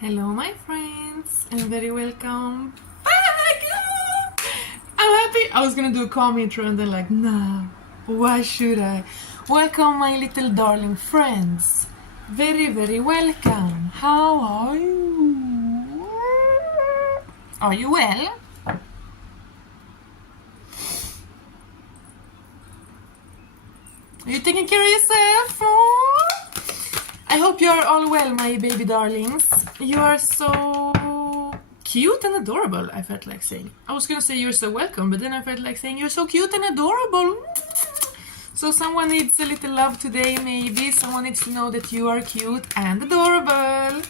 Hello, my friends, and very welcome back. I'm happy. I was gonna do a calm intro and then like, nah, why should I? Welcome, my little darling friends. Very, very welcome. How are you? Are you well? Are you taking care of yourself? Oh. I hope you are all well, my baby darlings. You are so cute and adorable, I felt like saying. I was gonna say you're so welcome, but then I felt like saying you're so cute and adorable. So someone needs a little love today, maybe. Someone needs to know that you are cute and adorable.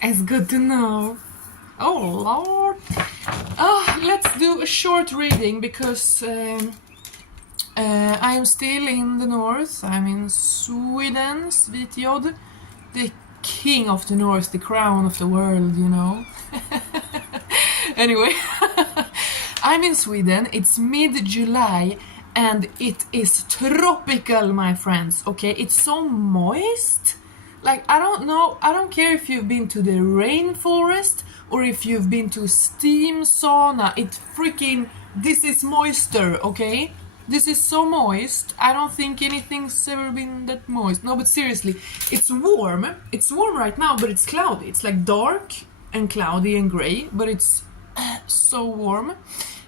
It's good to know. Oh, Lord. Let's do a short reading because I am still in the north. I'm in Sweden, Svitjod, the king of the north, the crown of the world, you know. Anyway, I'm in Sweden. It's mid-July and it is tropical, my friends. Okay, it's so moist. Like, I don't know, I don't care if you've been to the rainforest or if you've been to steam sauna. This is moisture, okay? This is so moist. I don't think anything's ever been that moist. No, but seriously, it's warm. It's warm right now, but it's cloudy. It's like dark and cloudy and gray, but it's so warm.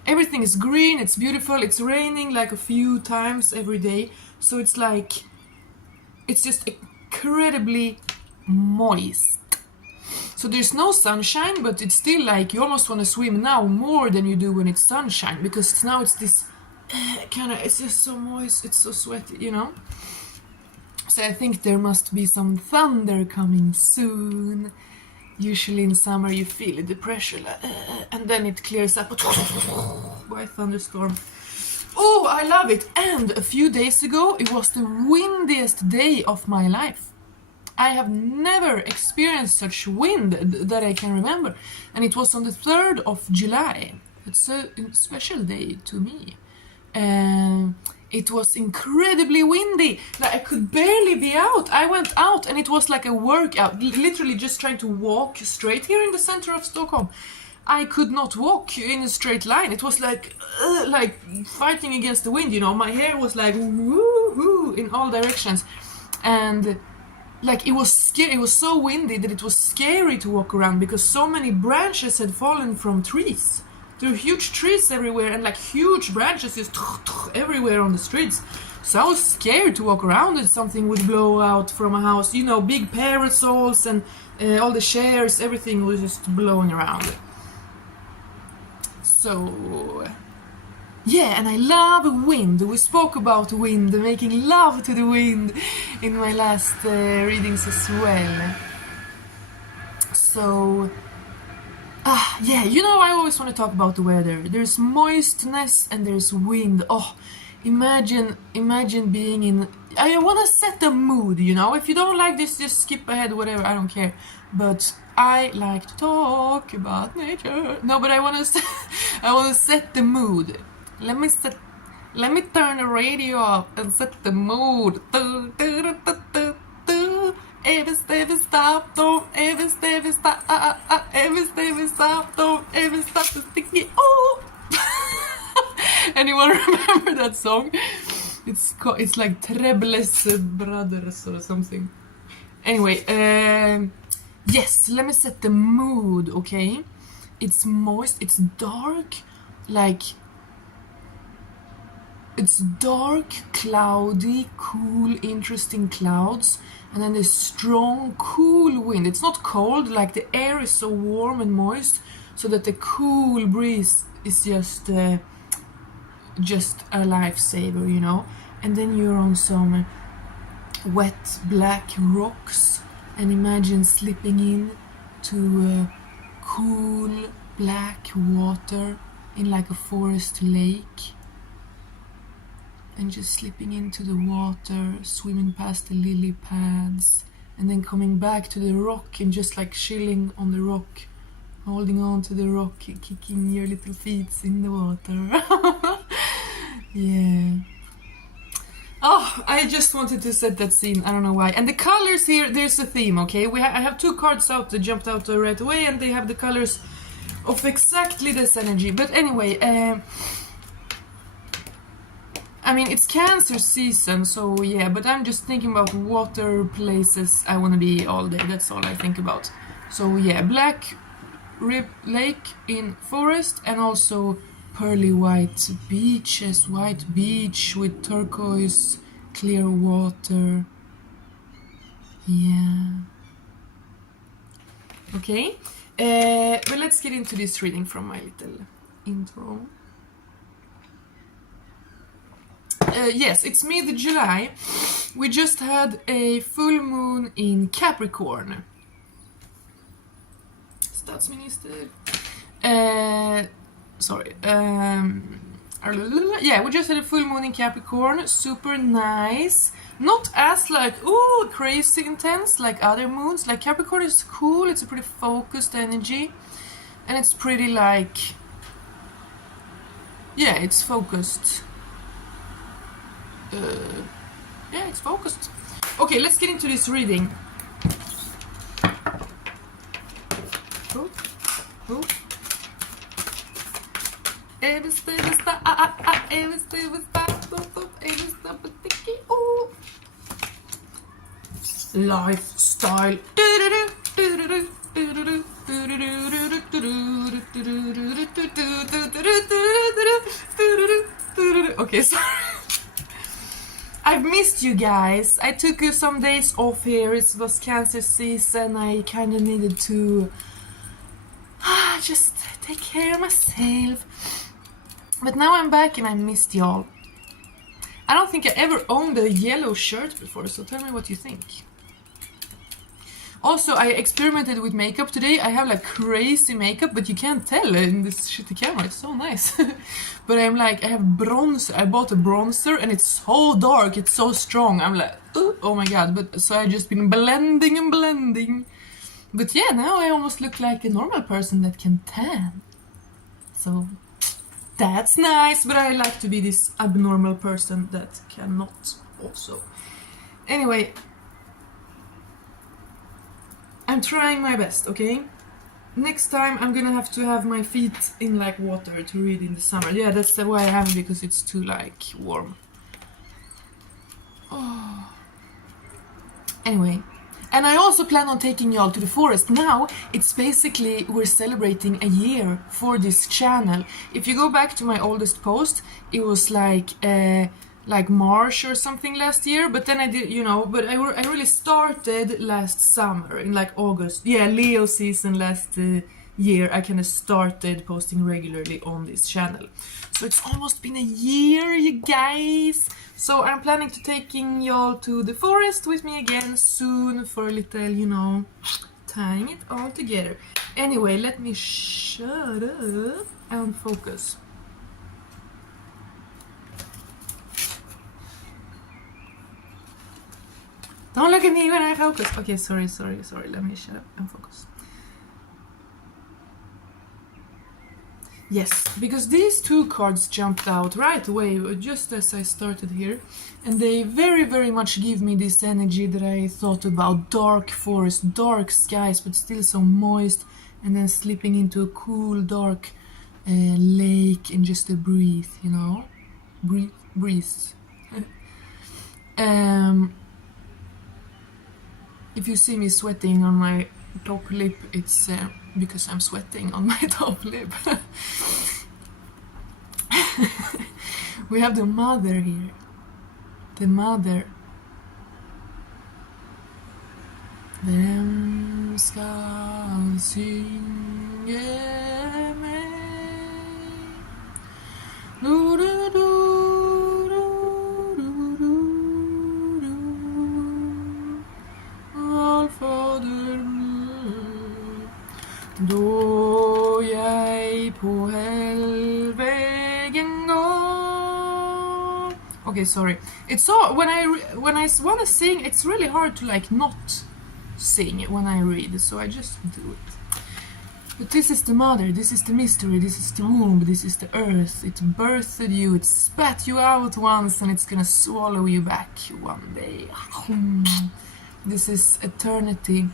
Everything is green, it's beautiful. It's raining like a few times every day. So it's like, it's just incredibly moist. So there's no sunshine, but it's still like you almost want to swim now more than you do when it's sunshine, because now it's this it's just so moist, it's so sweaty, you know. So I think there must be some thunder coming soon. Usually in summer you feel the pressure and then it clears up by thunderstorm. Oh, I love it. And a few days ago it was the windiest day of my life. I have never experienced such wind that I can remember, and it was on the 3rd of July. It's a special day to me. It was incredibly windy. Like, I could barely be out. I went out and it was like a workout, literally just trying to walk straight here in the center of Stockholm. I could not walk in a straight line. It was like fighting against the wind, you know. My hair was like woo-hoo in all directions, and like it was scary. It was so windy that it was scary to walk around because so many branches had fallen from trees. There are huge trees everywhere and like huge branches just everywhere on the streets. So I was scared to walk around and something would blow out from a house. You know, big parasols and all the chairs, everything was just blowing around. So, yeah, and I love wind. We spoke about wind, making love to the wind in my last readings as well. So, yeah, you know, I always want to talk about the weather. There's moistness and there's wind. Oh, imagine being in... I want to set the mood, you know. If you don't like this, just skip ahead, whatever, I don't care. But I like to talk about nature. No, but I want to set the mood. Let me turn the radio up and set the mood. Every step we stop, don't every step we stop, every step we stop, don't every stop to stick me. Oh! Anyone remember that song? It's like Trebles Brothers or something. Anyway, yes, let me set the mood, okay? It's moist, it's dark, like... It's dark, cloudy, cool, interesting clouds, and then there's strong, cool wind. It's not cold, like the air is so warm and moist, so that the cool breeze is just a lifesaver, you know. And then you're on some wet black rocks, and imagine slipping in to cool black water in like a forest lake. And just slipping into the water, swimming past the lily pads, and then coming back to the rock and just like chilling on the rock, holding on to the rock, kicking your little feet in the water. Yeah. Oh, I just wanted to set that scene. I don't know why. And the colors here, there's a theme, okay? I have two cards out that jumped out right away, and they have the colors of exactly this energy. But anyway, I mean, it's Cancer season, so yeah, but I'm just thinking about water places I want to be all day. That's all I think about. So yeah, black lake in forest, and also pearly white beaches, white beach with turquoise clear water. Yeah. Okay, but let's get into this reading from my little intro. Yes, it's mid-July. We just had a full moon in Capricorn. Statsminister. Sorry. Yeah, we just had a full moon in Capricorn. Super nice. Not as like, ooh, crazy intense like other moons. Like Capricorn is cool. It's a pretty focused energy. And it's pretty like... Yeah, it's focused. Yeah, it's focused. Okay, let's get into this reading. Oh. Lifestyle. Okay, sorry. I've missed you guys. I took some days off here. It was Cancer season. I kind of needed to just take care of myself. But now I'm back and I missed y'all. I don't think I ever owned a yellow shirt before, so tell me what you think. Also, I experimented with makeup today. I have like crazy makeup, but you can't tell in this shitty camera. It's so nice. But I'm like, I have bronzer. I bought a bronzer and it's so dark. It's so strong. I'm like, oh my god. But so I just been blending and blending. But yeah, now I almost look like a normal person that can tan. So that's nice. But I like to be this abnormal person that cannot also. Anyway. I'm trying my best, okay? Next time I'm gonna have to have my feet in like water to read in the summer. Yeah, that's why I haven't, because it's too like warm. Oh. Anyway, and I also plan on taking y'all to the forest. Now, it's basically, we're celebrating a year for this channel. If you go back to my oldest post, it was like March or something last year, but then I did, you know, but I really started last summer in like August. Yeah, Leo season last year. I kind of started posting regularly on this channel. So it's almost been a year, you guys. So I'm planning to taking y'all to the forest with me again soon for a little, you know, tying it all together. Anyway, let me shut up and focus. Don't look at me when I focus. Okay, sorry. Let me shut up and focus. Yes, because these two cards jumped out right away, just as I started here. And they very, very much give me this energy that I thought about. Dark forest, dark skies, but still so moist. And then slipping into a cool, dark lake and just a breeze, you know? Breeze. If you see me sweating on my top lip, it's because I'm sweating on my top lip. We have the mother here. The mother. Vem ska synge mig? Då jag på hellvägen går. Okay, sorry. It's so when I want to sing, it's really hard to like not sing when I read, so I just do it. But this is the mother, this is the mystery, this is the womb, this is the earth. It birthed you, it spat you out once, and it's gonna swallow you back one day. This is eternity.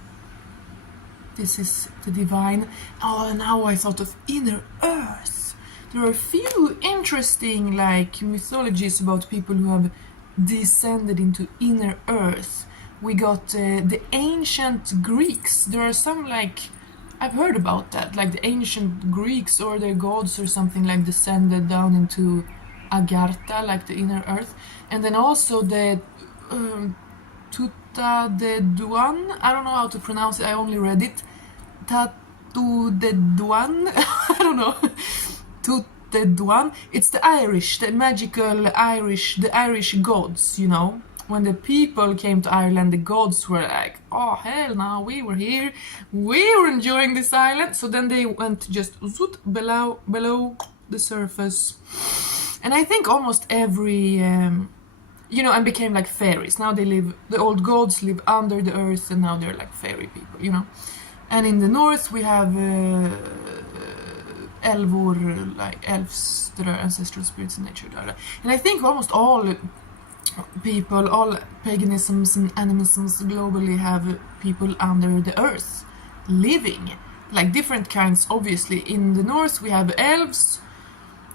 This is the divine. Oh, now I thought of inner earth. There are a few interesting mythologies about people who have descended into inner earth. We got the ancient Greeks. There are some I've heard about that, the ancient Greeks or their gods or something descended down into Agartha, the inner earth. And then also the Tuta de Duan, I don't know how to pronounce it, I only read it. Tatu de Duan, I don't know. Tut de Duan. It's the Irish, the magical Irish, the Irish gods, When the people came to Ireland, the gods were like, oh hell no, we were here, we were enjoying this island. So then they went just below the surface. And I think almost every, and became like fairies. Now the old gods live under the earth, and now they're like fairy people, And in the north we have elvor, elves that are ancestral spirits in nature. And I think almost all people, all paganisms and animisms globally have people under the earth living, different kinds. Obviously in the north we have elves.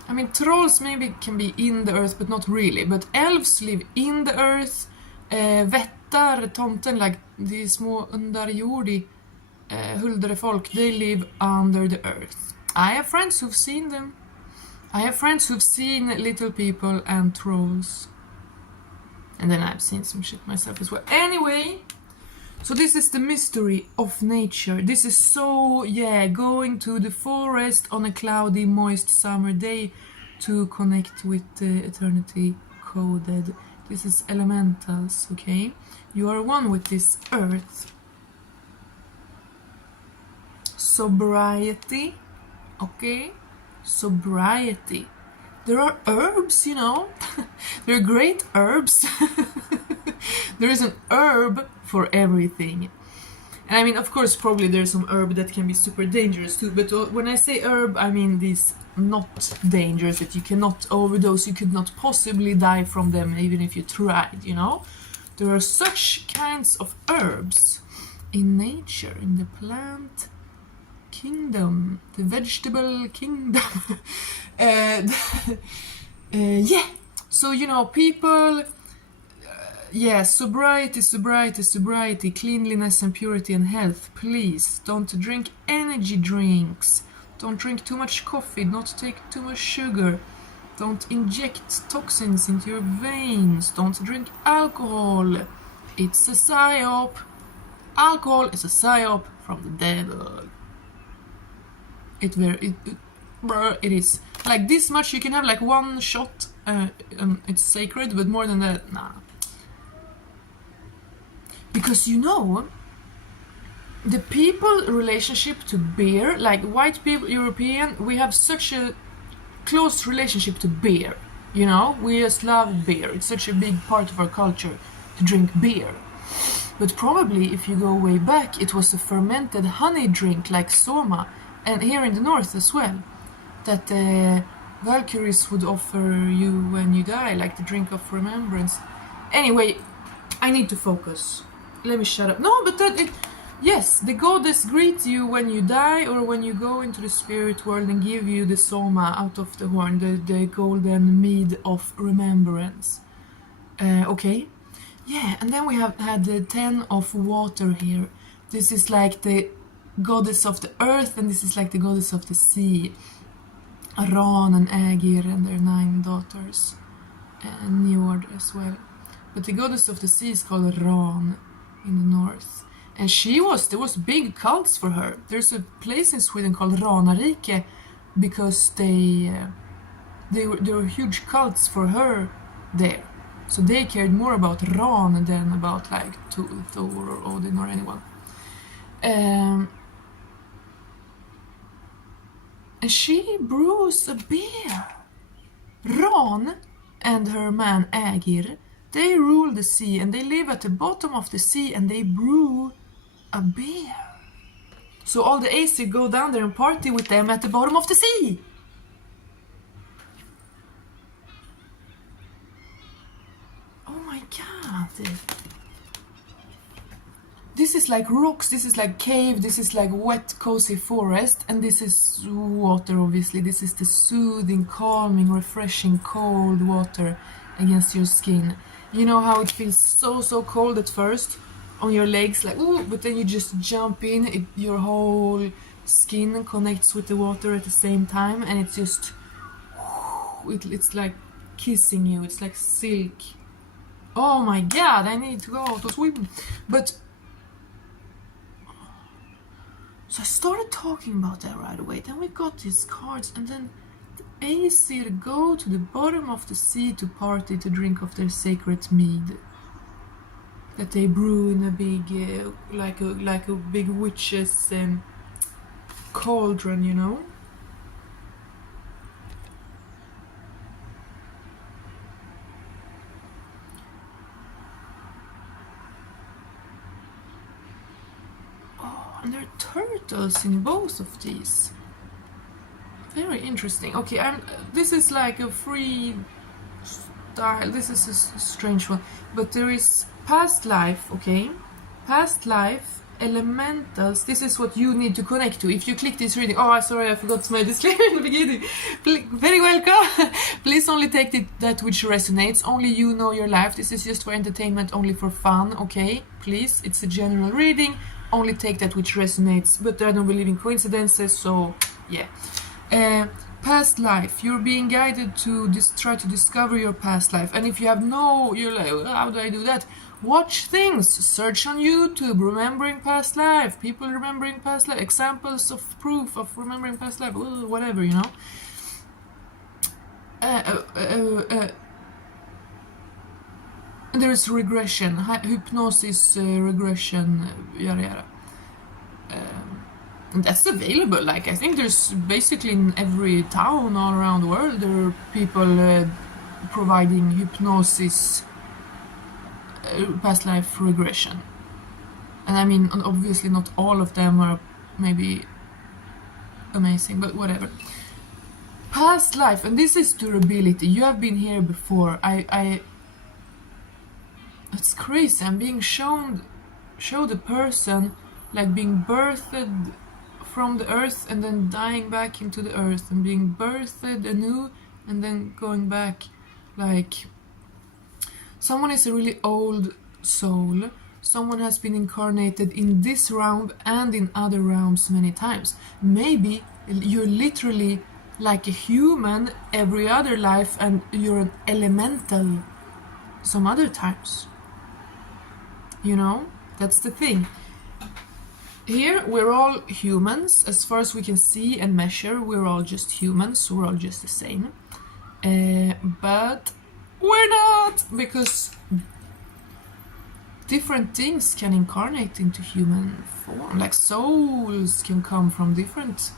I mean, trolls maybe can be in the earth, but not really. But elves live in the earth. Vättar, tomten, de små underjordi huldre folk, they live under the earth. I have friends who've seen them. I have friends who've seen little people and trolls. And then I've seen some shit myself as well. Anyway, so this is the mystery of nature. This is so, going to the forest on a cloudy, moist summer day to connect with the eternity coded. This is elementals, okay? You are one with this earth. Sobriety, okay? Sobriety. There are herbs, There are great herbs. There is an herb for everything. And I mean, of course, probably there's some herb that can be super dangerous too. But when I say herb, I mean these not dangerous, that you cannot overdose, you could not possibly die from them even if you tried, There are such kinds of herbs in nature, in the plant kingdom, the vegetable kingdom. So people, sobriety, cleanliness and purity and health. Please don't drink energy drinks, don't drink too much coffee, don't take too much sugar, don't inject toxins into your veins, don't drink alcohol. It's a psyop. Alcohol is a psyop from the devil. It is this much. You can have one shot, it's sacred, but more than that, nah. Because the people relationship to beer, white people, European, we have such a close relationship to beer, we just love beer. It's such a big part of our culture to drink beer. But probably if you go way back, it was a fermented honey drink like soma. And here in the north as well, that Valkyries would offer you when you die, the drink of remembrance. Anyway, I need to focus. Let me shut up. No, but yes, the goddess greets you when you die or when you go into the spirit world and give you the soma out of the horn, the golden mead of remembrance. Okay? Yeah, and then we have had the 10 of water here. This is the goddess of the earth, and this is the goddess of the sea. Ran and Aegir and their 9 daughters, and Njord as well. But the goddess of the sea is called Ran in the north. And there was big cults for her. There's a place in Sweden called Ranarike because there were huge cults for her there. So they cared more about Ran than about Thor or Odin or anyone. And she brews a beer. Ran and her man Aegir, they rule the sea and they live at the bottom of the sea and they brew a beer. So all the Aesir go down there and party with them at the bottom of the sea. Oh my god. This is like rocks, this is like cave, this is like wet, cozy forest, and this is water, obviously. This is the soothing, calming, refreshing, cold water against your skin. You know how it feels so cold at first on your legs, like ooh, but then you just jump in, your whole skin connects with the water at the same time, and it's just, it's like kissing you, it's like silk. Oh my god, I need to go to swim. But so I started talking about that right away. Then we got these cards, and then the Aesir go to the bottom of the sea to party, to drink of their sacred mead that they brew in a big, like a big witch's cauldron, you know. And there are turtles in both of these. Very interesting. Okay, this is like a free style. This is a strange one. But there is past life, okay? Past life, elementals. This is what you need to connect to. If you click this reading... Oh, sorry, I forgot my disclaimer in the beginning. Very welcome. Please only take that which resonates. Only you know your life. This is just for entertainment, only for fun, okay? Please, it's a general reading. Only take that which resonates, but I don't believe in coincidences, so yeah. Past life, you're being guided to try to discover your past life, and if you have you're like, how do I do that? Watch things, search on YouTube, remembering past life, people remembering past life, examples of proof of remembering past life, whatever, you know. There is regression, hypnosis, regression, yada yada. And that's available. Like, I think there's basically in every town all around the world, there are people providing hypnosis, past life regression. And I mean, obviously not all of them are maybe amazing, but whatever. Past life, and this is durability. You have been here before. It's crazy. I'm being showed a person like being birthed from the earth and then dying back into the earth and being birthed anew and then going back. Like, someone is a really old soul. Someone has been incarnated in this realm and in other realms many times. Maybe you're literally like a human every other life and you're an elemental some other times. You know, that's the thing. Here we're all humans, as far as we can see and measure. We're all just humans, we're all just the same. But we're not, because different things can incarnate into human form. Like souls can come from different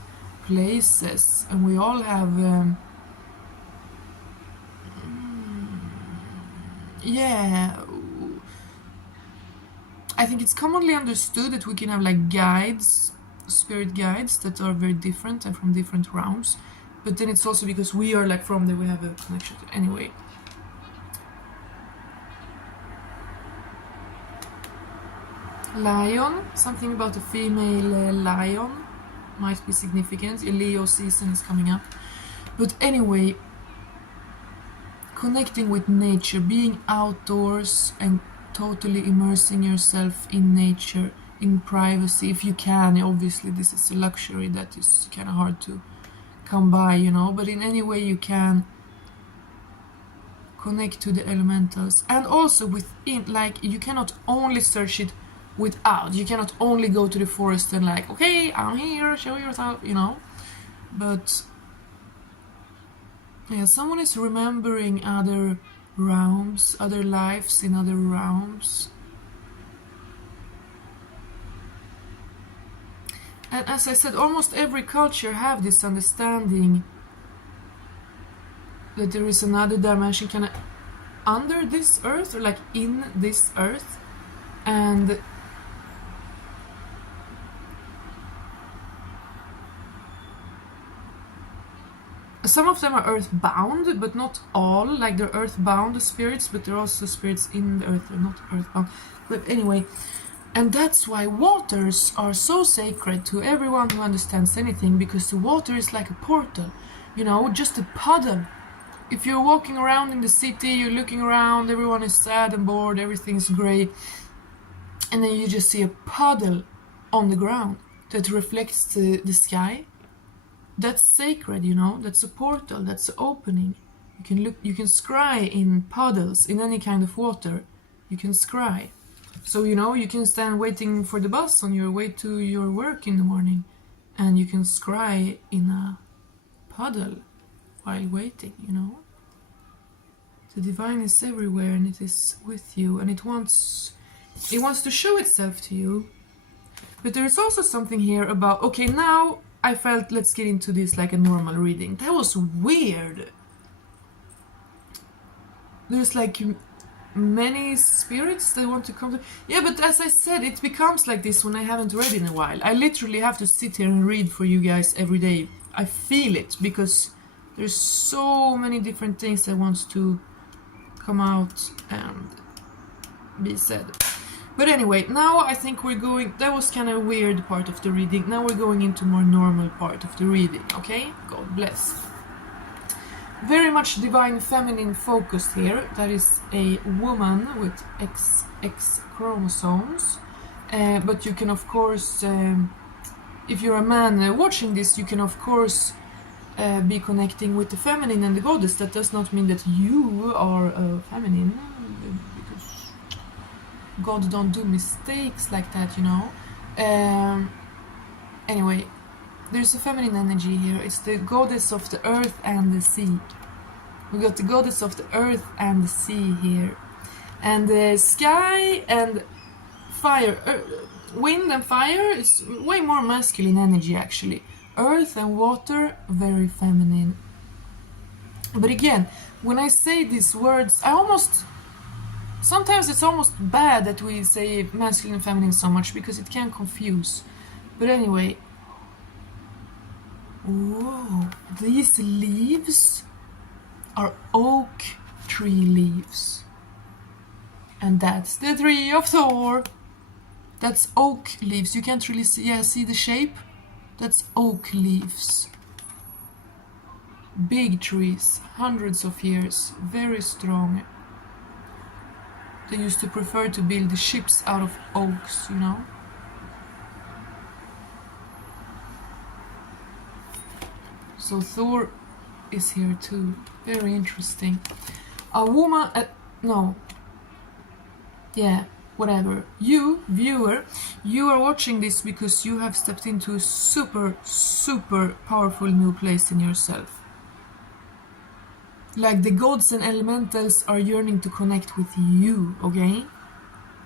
places, and we all have yeah, I think it's commonly understood that we can have like guides, spirit guides that are very different and from different realms. But then it's also because we are like from there, we have a connection to anyway. Lion, something about a female lion might be significant. A Leo season is coming up. But anyway, connecting with nature, being outdoors and totally immersing yourself in nature, in privacy, if you can. Obviously this is a luxury that is kind of hard to come by, you know, but in any way you can connect to the elementals. And also within, like, you cannot only search it without, you cannot only go to the forest and like, okay, I'm here, show yourself, you know. But yeah, someone is remembering other realms, other lives in other realms. And as I said, almost every culture have this understanding that there is another dimension kind of under this earth, or like in this earth. And some of them are earthbound, but not all. Like they're earthbound spirits, but there are also spirits in the earth. They're not earthbound. But anyway, and that's why waters are so sacred to everyone who understands anything, because the water is like a portal, you know, just a puddle. If you're walking around in the city, you're looking around, everyone is sad and bored, everything's grey, and then you just see a puddle on the ground that reflects the sky. That's sacred, you know, that's a portal, that's an opening. You can scry in puddles, in any kind of water. You can scry. So, you know, you can stand waiting for the bus on your way to your work in the morning, and you can scry in a puddle while waiting, you know. The divine is everywhere, and it is with you, and it wants to show itself to you. But there is also something here about, okay, now I felt, let's get into this like a normal reading. That was weird. There's like many spirits that want to come to... Yeah, but as I said, it becomes like this when I haven't read in a while. I literally have to sit here and read for you guys every day. I feel it, because there's so many different things that wants to come out and be said. But anyway, now I think we're going... That was kind of a weird part of the reading. Now we're going into more normal part of the reading, okay? God bless. Very much divine feminine focused here. That is a woman with XX chromosomes. But you can, of course, if you're a man watching this, you can, of course, be connecting with the feminine and the goddess. That does not mean that you are feminine, because God don't do mistakes like that, you know. Anyway, there's a feminine energy here. It's the goddess of the earth and the sea. We got the goddess of the earth and the sea here. And the sky and fire, wind and fire is way more masculine energy actually. Earth and water, very feminine. But again, when I say these words, sometimes it's almost bad that we say masculine and feminine so much, because it can confuse. But anyway, whoa, these leaves are oak tree leaves. And that's the tree of Thor. That's oak leaves. You can't really see the shape. That's oak leaves. Big trees, hundreds of years, very strong. They used to prefer to build the ships out of oaks, you know. So Thor is here too. Very interesting. A woman... no. Yeah, whatever. You, viewer, you are watching this because you have stepped into a super, super powerful new place in yourself. Like the gods and elementals are yearning to connect with you, okay?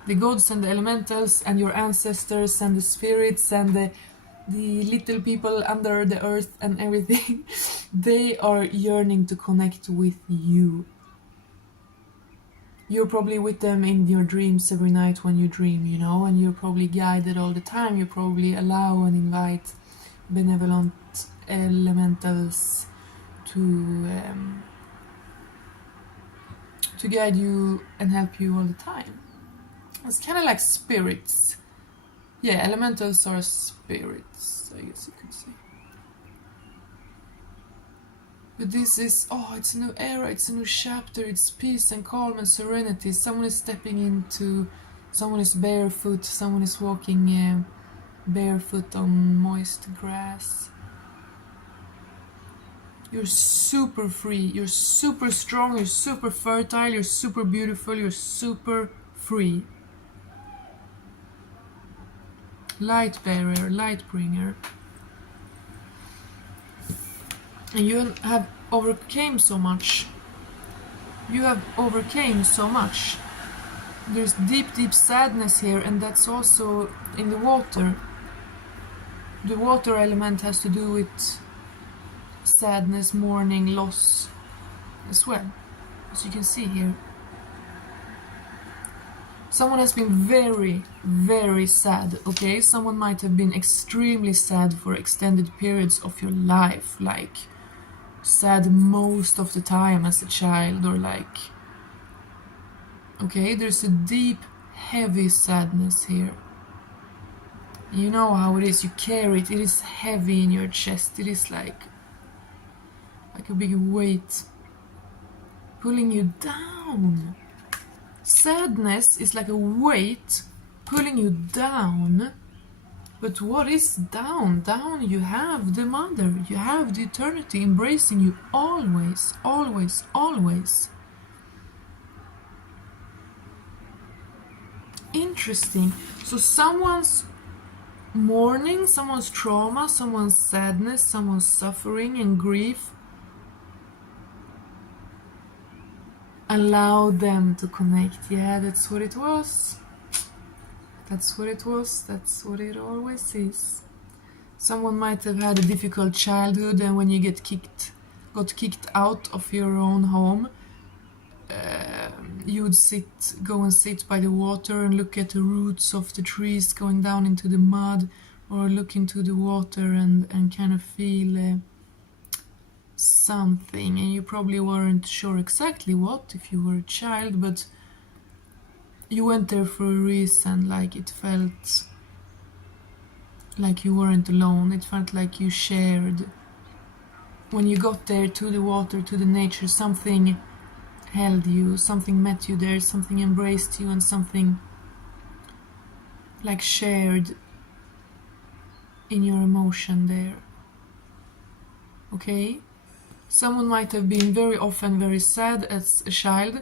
The gods and the elementals and your ancestors and the spirits and the little people under the earth and everything, they are yearning to connect with you. You're probably with them in your dreams every night when you dream, you know, and you're probably guided all the time. You probably allow and invite benevolent elementals to guide you and help you all the time. It's kind of like spirits. Yeah, elementals are spirits, I guess you could say. But this is, it's a new era, it's a new chapter, it's peace and calm and serenity. Someone is stepping into, someone is barefoot, someone is walking barefoot on moist grass. You're super free, you're super strong, you're super fertile, you're super beautiful, you're super free. Light bearer, light bringer. And you have overcame so much. You have overcame so much. There's deep, deep sadness here, and that's also in the water. The water element has to do with sadness, mourning, loss as well, as you can see here. Someone has been very, very sad, okay? Someone might have been extremely sad for extended periods of your life, like sad most of the time as a child, or like, okay, there's a deep, heavy sadness here. You know how it is, you carry it, it is heavy in your chest, it is like a big weight pulling you down. Sadness is like a weight pulling you down. But what is down? Down you have the mother, you have the eternity embracing you always, always, always. Interesting. So someone's mourning, someone's trauma, someone's sadness, someone's suffering and grief, allow them to connect. Yeah, that's what it was. That's what it was. That's what it always is. Someone might have had a difficult childhood, and when you got kicked out of your own home, you would go and sit by the water and look at the roots of the trees going down into the mud, or look into the water and kind of feel something, and you probably weren't sure exactly what if you were a child, but you went there for a reason. Like, it felt like you weren't alone, it felt like you shared. When you got there to the water, to the nature, something held you, something met you there, something embraced you, and something like shared in your emotion there. Okay? Someone might have been very often very sad as a child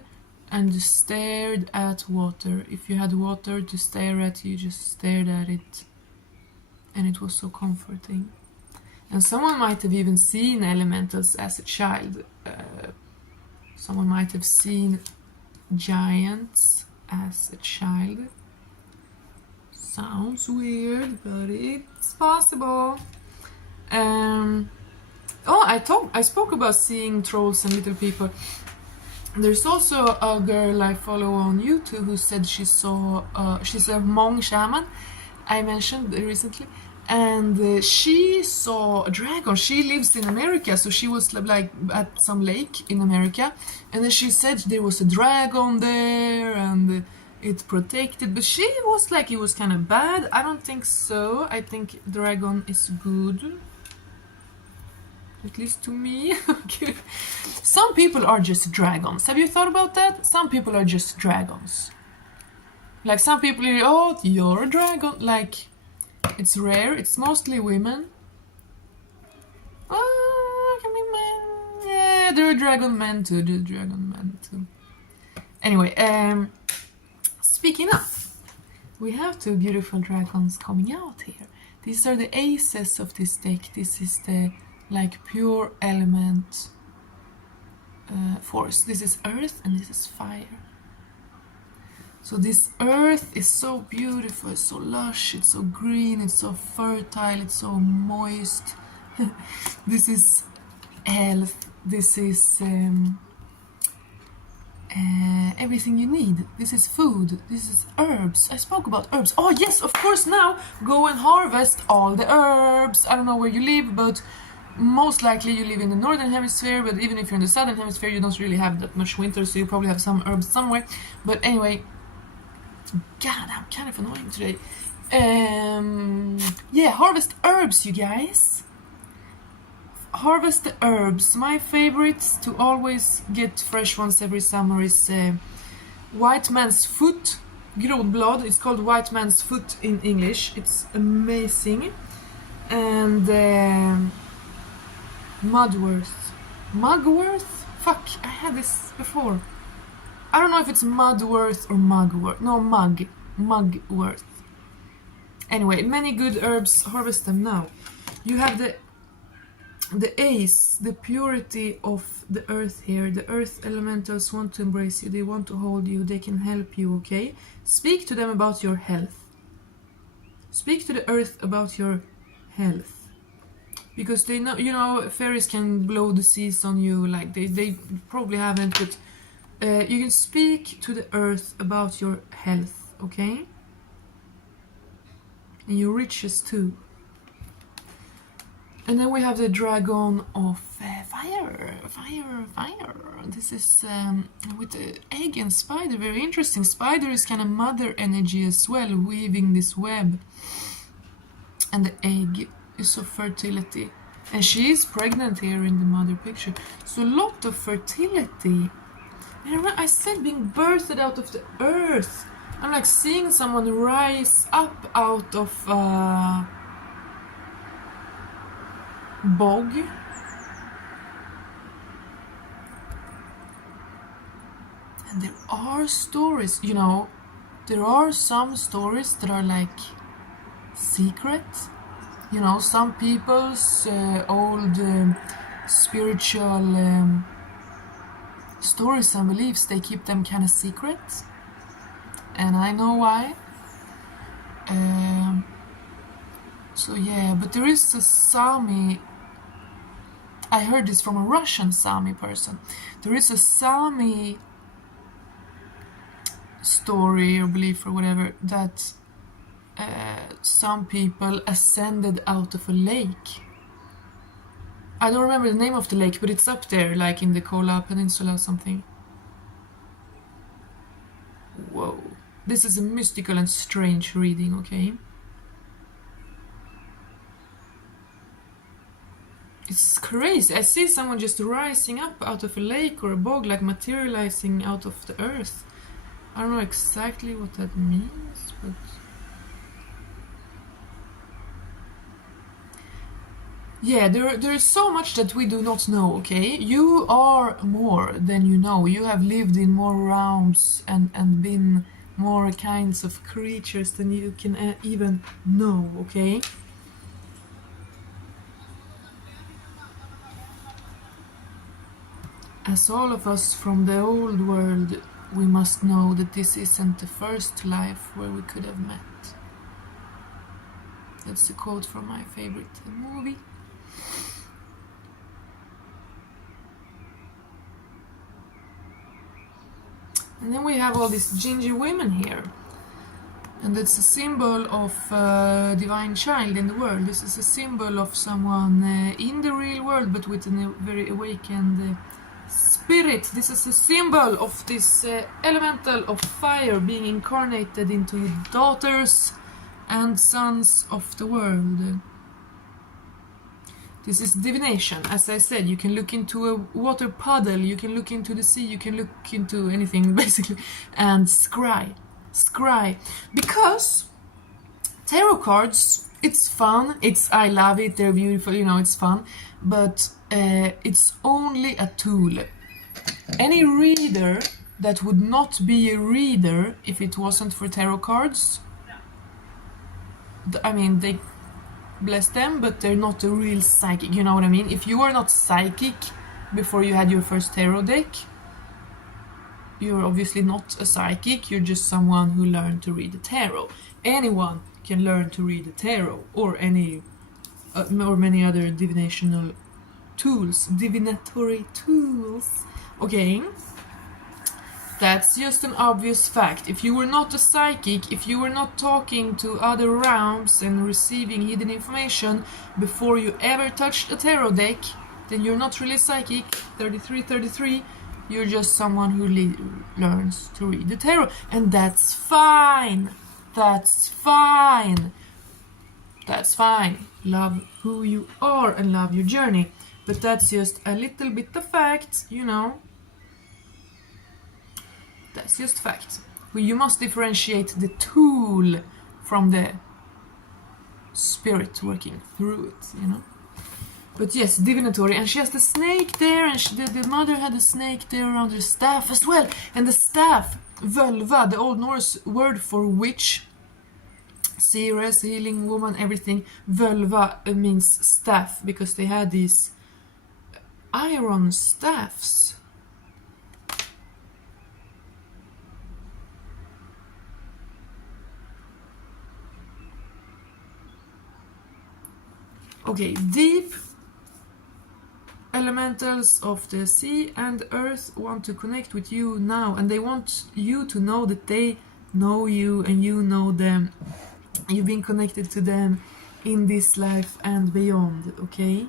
and just stared at water. If you had water to stare at, you just stared at it, and it was so comforting. And someone might have even seen elementals as a child. Someone might have seen giants as a child. Sounds weird, but it's possible. I spoke about seeing trolls and little people. There's also a girl I follow on YouTube who said she saw, she's a Hmong shaman, I mentioned recently, and she saw a dragon. She lives in America, so she was like at some lake in America, and then she said there was a dragon there and it protected, but she was like, it was kind of bad. I don't think so. I think dragon is good, at least to me. Okay. Some people are just dragons. Have you thought about that? Some people are just dragons. Like, some people are, oh, you're a dragon. Like, it's rare. It's mostly women. Oh, can be men. Yeah, there are dragon men too. There are dragon men too. Anyway, speaking of, we have two beautiful dragons coming out here. These are the aces of this deck. This is the like pure element force. This is earth and this is fire. So this earth is so beautiful, it's so lush, it's so green, it's so fertile, it's so moist. This is health, this is everything you need. This is food, this is herbs. I spoke about herbs. Oh yes, of course, now go and harvest all the herbs. I don't know where you live, but most likely you live in the northern hemisphere, but even if you're in the southern hemisphere, you don't really have that much winter, so you probably have some herbs somewhere. But anyway, God, I'm kind of annoying today. Yeah, harvest herbs, you guys. Harvest the herbs. My favorites to always get fresh ones every summer is white man's foot, groblad. It's called white man's foot in English. It's amazing. And mugwort. Mugwort? Fuck, I had this before. I don't know if it's mudwort or mugwort. No, mugwort. Anyway, many good herbs. Harvest them now. You have the ace, the purity of the earth here. The earth elementals want to embrace you. They want to hold you. They can help you, okay? Speak to them about your health. Speak to the earth about your health. Because they know, you know, fairies can blow the seas on you. Like, they probably haven't, but you can speak to the earth about your health, okay? And your riches too. And then we have the dragon of fire. fire, fire, fire. This is with the egg and spider, very interesting. Spider is kind of mother energy as well, weaving this web. And the egg is of fertility. And she is pregnant here in the mother picture. So a lot of fertility. And remember, I said being birthed out of the earth. I'm like seeing someone rise up out of bog. And there are stories, you know, there are some stories that are like secret. You know, some people's old spiritual stories and beliefs, they keep them kind of secret. And I know why. So yeah, but there is a Sami. I heard this from a Russian Sami person. There is a Sami story or belief or whatever that some people ascended out of a lake. I don't remember the name of the lake, but it's up there, like in the Kola Peninsula or something. Whoa. This is a mystical and strange reading, okay? It's crazy. I see someone just rising up out of a lake or a bog, like materializing out of the earth. I don't know exactly what that means, but... yeah, there is so much that we do not know, okay? You are more than you know. You have lived in more realms and been more kinds of creatures than you can even know, okay? As all of us from the old world, we must know that this isn't the first life where we could have met. That's a quote from my favorite movie. And then we have all these ginger women here. And it's a symbol of divine child in the world. This is a symbol of someone in the real world, but with a very awakened spirit. This is a symbol of this elemental of fire being incarnated into daughters and sons of the world. This is divination. As I said, you can look into a water puddle, you can look into the sea, you can look into anything basically, and scry. Because tarot cards, it's fun, I love it, they're beautiful, you know, it's fun, but it's only a tool. Any reader that would not be a reader if it wasn't for tarot cards, I mean, they bless them, but they're not a real psychic, you know what I mean? If you are not psychic before you had your first tarot deck, you're obviously not a psychic, you're just someone who learned to read the tarot. Anyone can learn to read the tarot, or any or many other divinatory tools. Okay, that's just an obvious fact. If you were not a psychic, if you were not talking to other realms and receiving hidden information before you ever touched a tarot deck, then you're not really psychic. 33, you're just someone who learns to read the tarot, and that's fine. That's fine. Love who you are and love your journey, but that's just a little bit of fact, you know. That's just fact. Well, you must differentiate the tool from the spirit working through it, you know. But yes, divinatory, and she has the snake there, and the mother had a snake there around her staff as well. And the staff, völva, the Old Norse word for witch, seeress, healing woman, everything. Völva means staff, because they had these iron staffs. Okay, deep elementals of the sea and earth want to connect with you now, and they want you to know that they know you and you know them. You've been connected to them in this life and beyond, okay?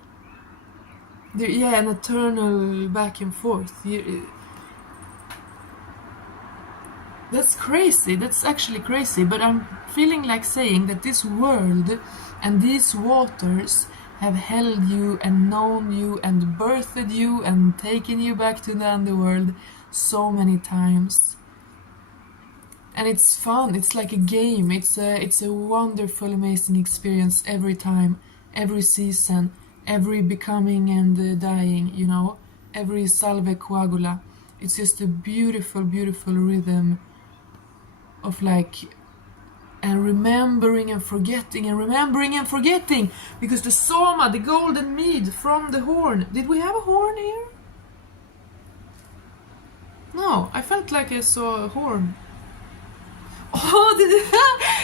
Yeah, an eternal back and forth. That's crazy. That's actually crazy. But I'm feeling like saying that this world and these waters have held you and known you and birthed you and taken you back to the underworld so many times. And it's fun. It's like a game. It's a wonderful, amazing experience every time, every season, every becoming and dying. You know, every salve coagula. It's just a beautiful, beautiful rhythm of like, and remembering and forgetting and remembering and forgetting, because the soma, the golden mead from the horn. Did we have a horn here? No, I felt like I saw a horn. Oh,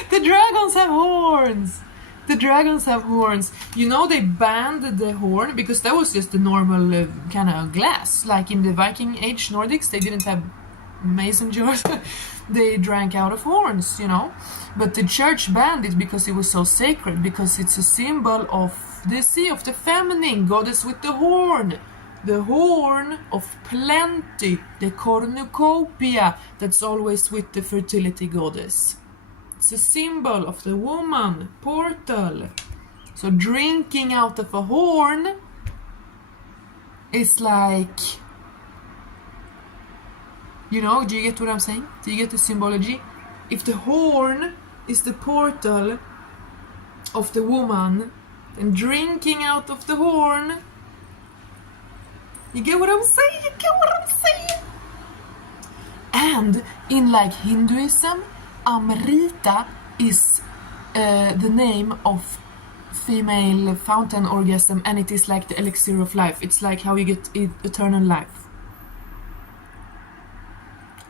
the dragons have horns. The dragons have horns. You know, they banned the horn because that was just the normal kind of glass. Like in the Viking Age Nordics, they didn't have mason jars. They drank out of horns, you know. But the church banned it because it was so sacred, because it's a symbol of the sea, of the feminine goddess with the horn. The horn of plenty, the cornucopia that's always with the fertility goddess. It's a symbol of the woman, portal. So drinking out of a horn is like, you know, do you get what I'm saying? Do you get the symbology? If the horn is the portal of the woman, then drinking out of the horn, you get what I'm saying? You get what I'm saying? And in like Hinduism, Amrita is the name of female fountain orgasm, and it is like the elixir of life. It's like how you get eternal life.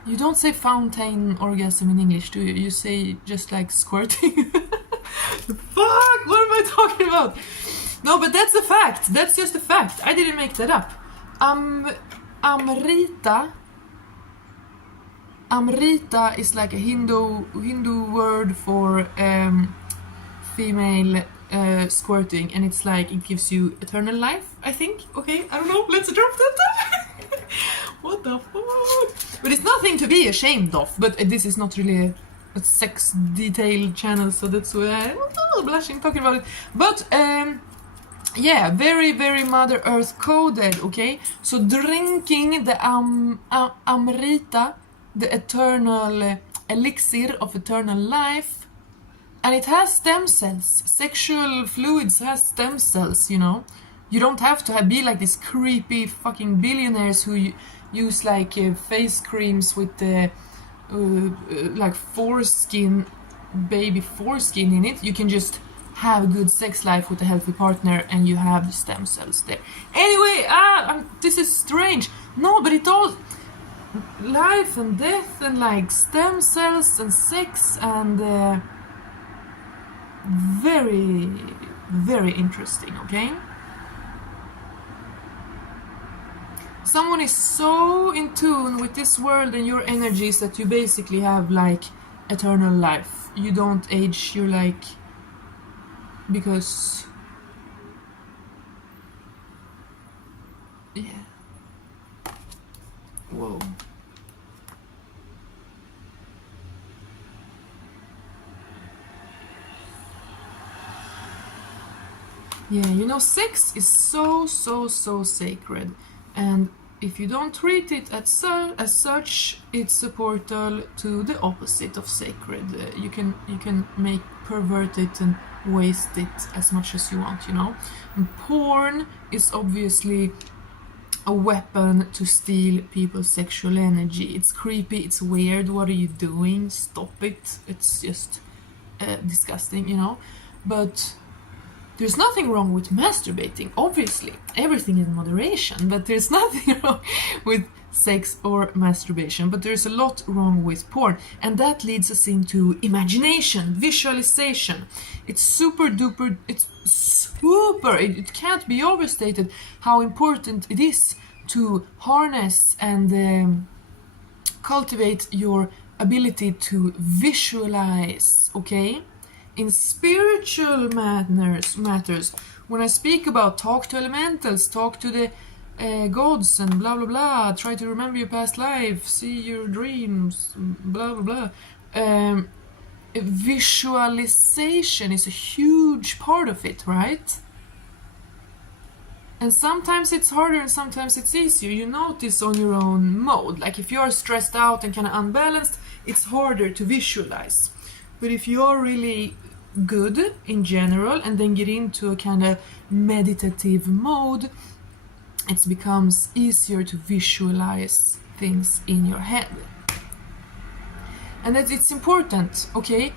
You don't say fountain orgasm in English, do you? You say just like squirting. Fuck, what am I talking about? No, but that's a fact. That's just a fact. I didn't make that up. Amrita is like a Hindu word for female squirting, and it's like it gives you eternal life, I think. Okay, I don't know. Let's drop that. What the fuck? But it's nothing to be ashamed of. But this is not really a sex detail channel, so that's why I'm blushing talking about it. But yeah, very, very Mother Earth coded, okay? So drinking the Amrita, the eternal elixir of eternal life, and it has stem cells. Sexual fluids has stem cells, you know? You don't have to be like these creepy fucking billionaires who use like face creams with the like foreskin, baby foreskin in it. You can just have a good sex life with a healthy partner, and you have the stem cells there. Anyway, this is strange. No, but it all life and death and like stem cells and sex and very, very interesting. Okay. Someone is so in tune with this world and your energies that you basically have like eternal life. You don't age. You're like, because yeah. Whoa. Yeah, you know, sex is so sacred, and if you don't treat it as such, it's a portal to the opposite of sacred. You can make pervert it and waste it as much as you want, you know. And porn is obviously a weapon to steal people's sexual energy. It's creepy, it's weird. What are you doing? Stop it. It's just disgusting, you know. But there's nothing wrong with masturbating, obviously. Everything in moderation, but there's nothing wrong with sex or masturbation. But there's a lot wrong with porn. And that leads us into imagination, visualization. It's super duper, it can't be overstated how important it is to harness and cultivate your ability to visualize, okay? In spiritual matters, when I speak about talk to elementals, talk to the gods and blah blah blah, try to remember your past life, see your dreams, blah blah blah. Visualization is a huge part of it, right? And sometimes it's harder and sometimes it's easier. You notice on your own mode. Like if you're stressed out and kind of unbalanced, it's harder to visualize. But if you're really good in general and then get into a kind of meditative mode, it becomes easier to visualize things in your head. And that it's important, okay?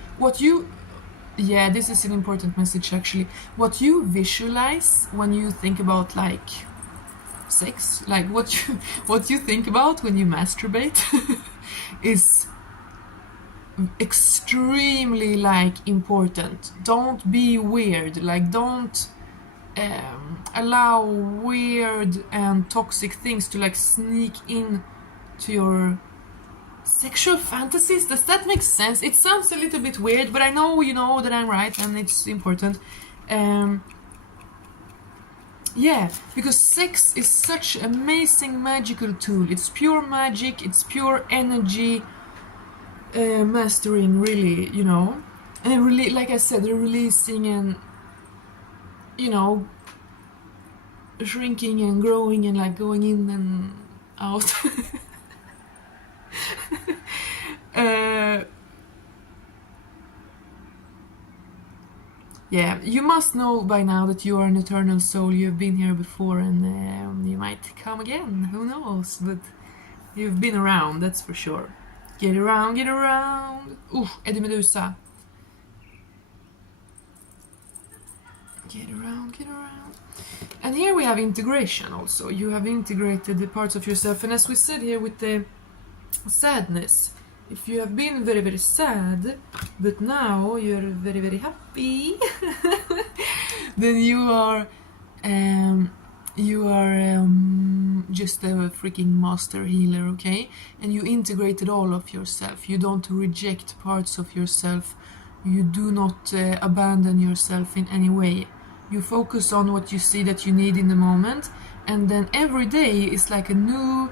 This is an important message actually. What you visualize when you think about like sex, like what you think about when you masturbate is extremely like important. Don't be weird, like don't allow weird and toxic things to like sneak in to your sexual fantasies. Does that make sense? It sounds a little bit weird, but I know you know that I'm right and it's important. Because sex is such an amazing magical tool. It's pure magic, it's pure energy mastering, really, you know. And really, like I said, releasing and, you know, shrinking and growing and like going in and out. You must know by now that you are an eternal soul. You've been here before and you might come again, who knows, but you've been around, that's for sure. Get around, get around. Eddie Medusa. Get around, get around. And here we have integration also. You have integrated the parts of yourself, and as we said here with the sadness, if you have been very very sad but now you're very very happy, then you are just a freaking master healer, okay? And you integrated all of yourself. You don't reject parts of yourself. You do not abandon yourself in any way. You focus on what you see that you need in the moment, and then every day is like a new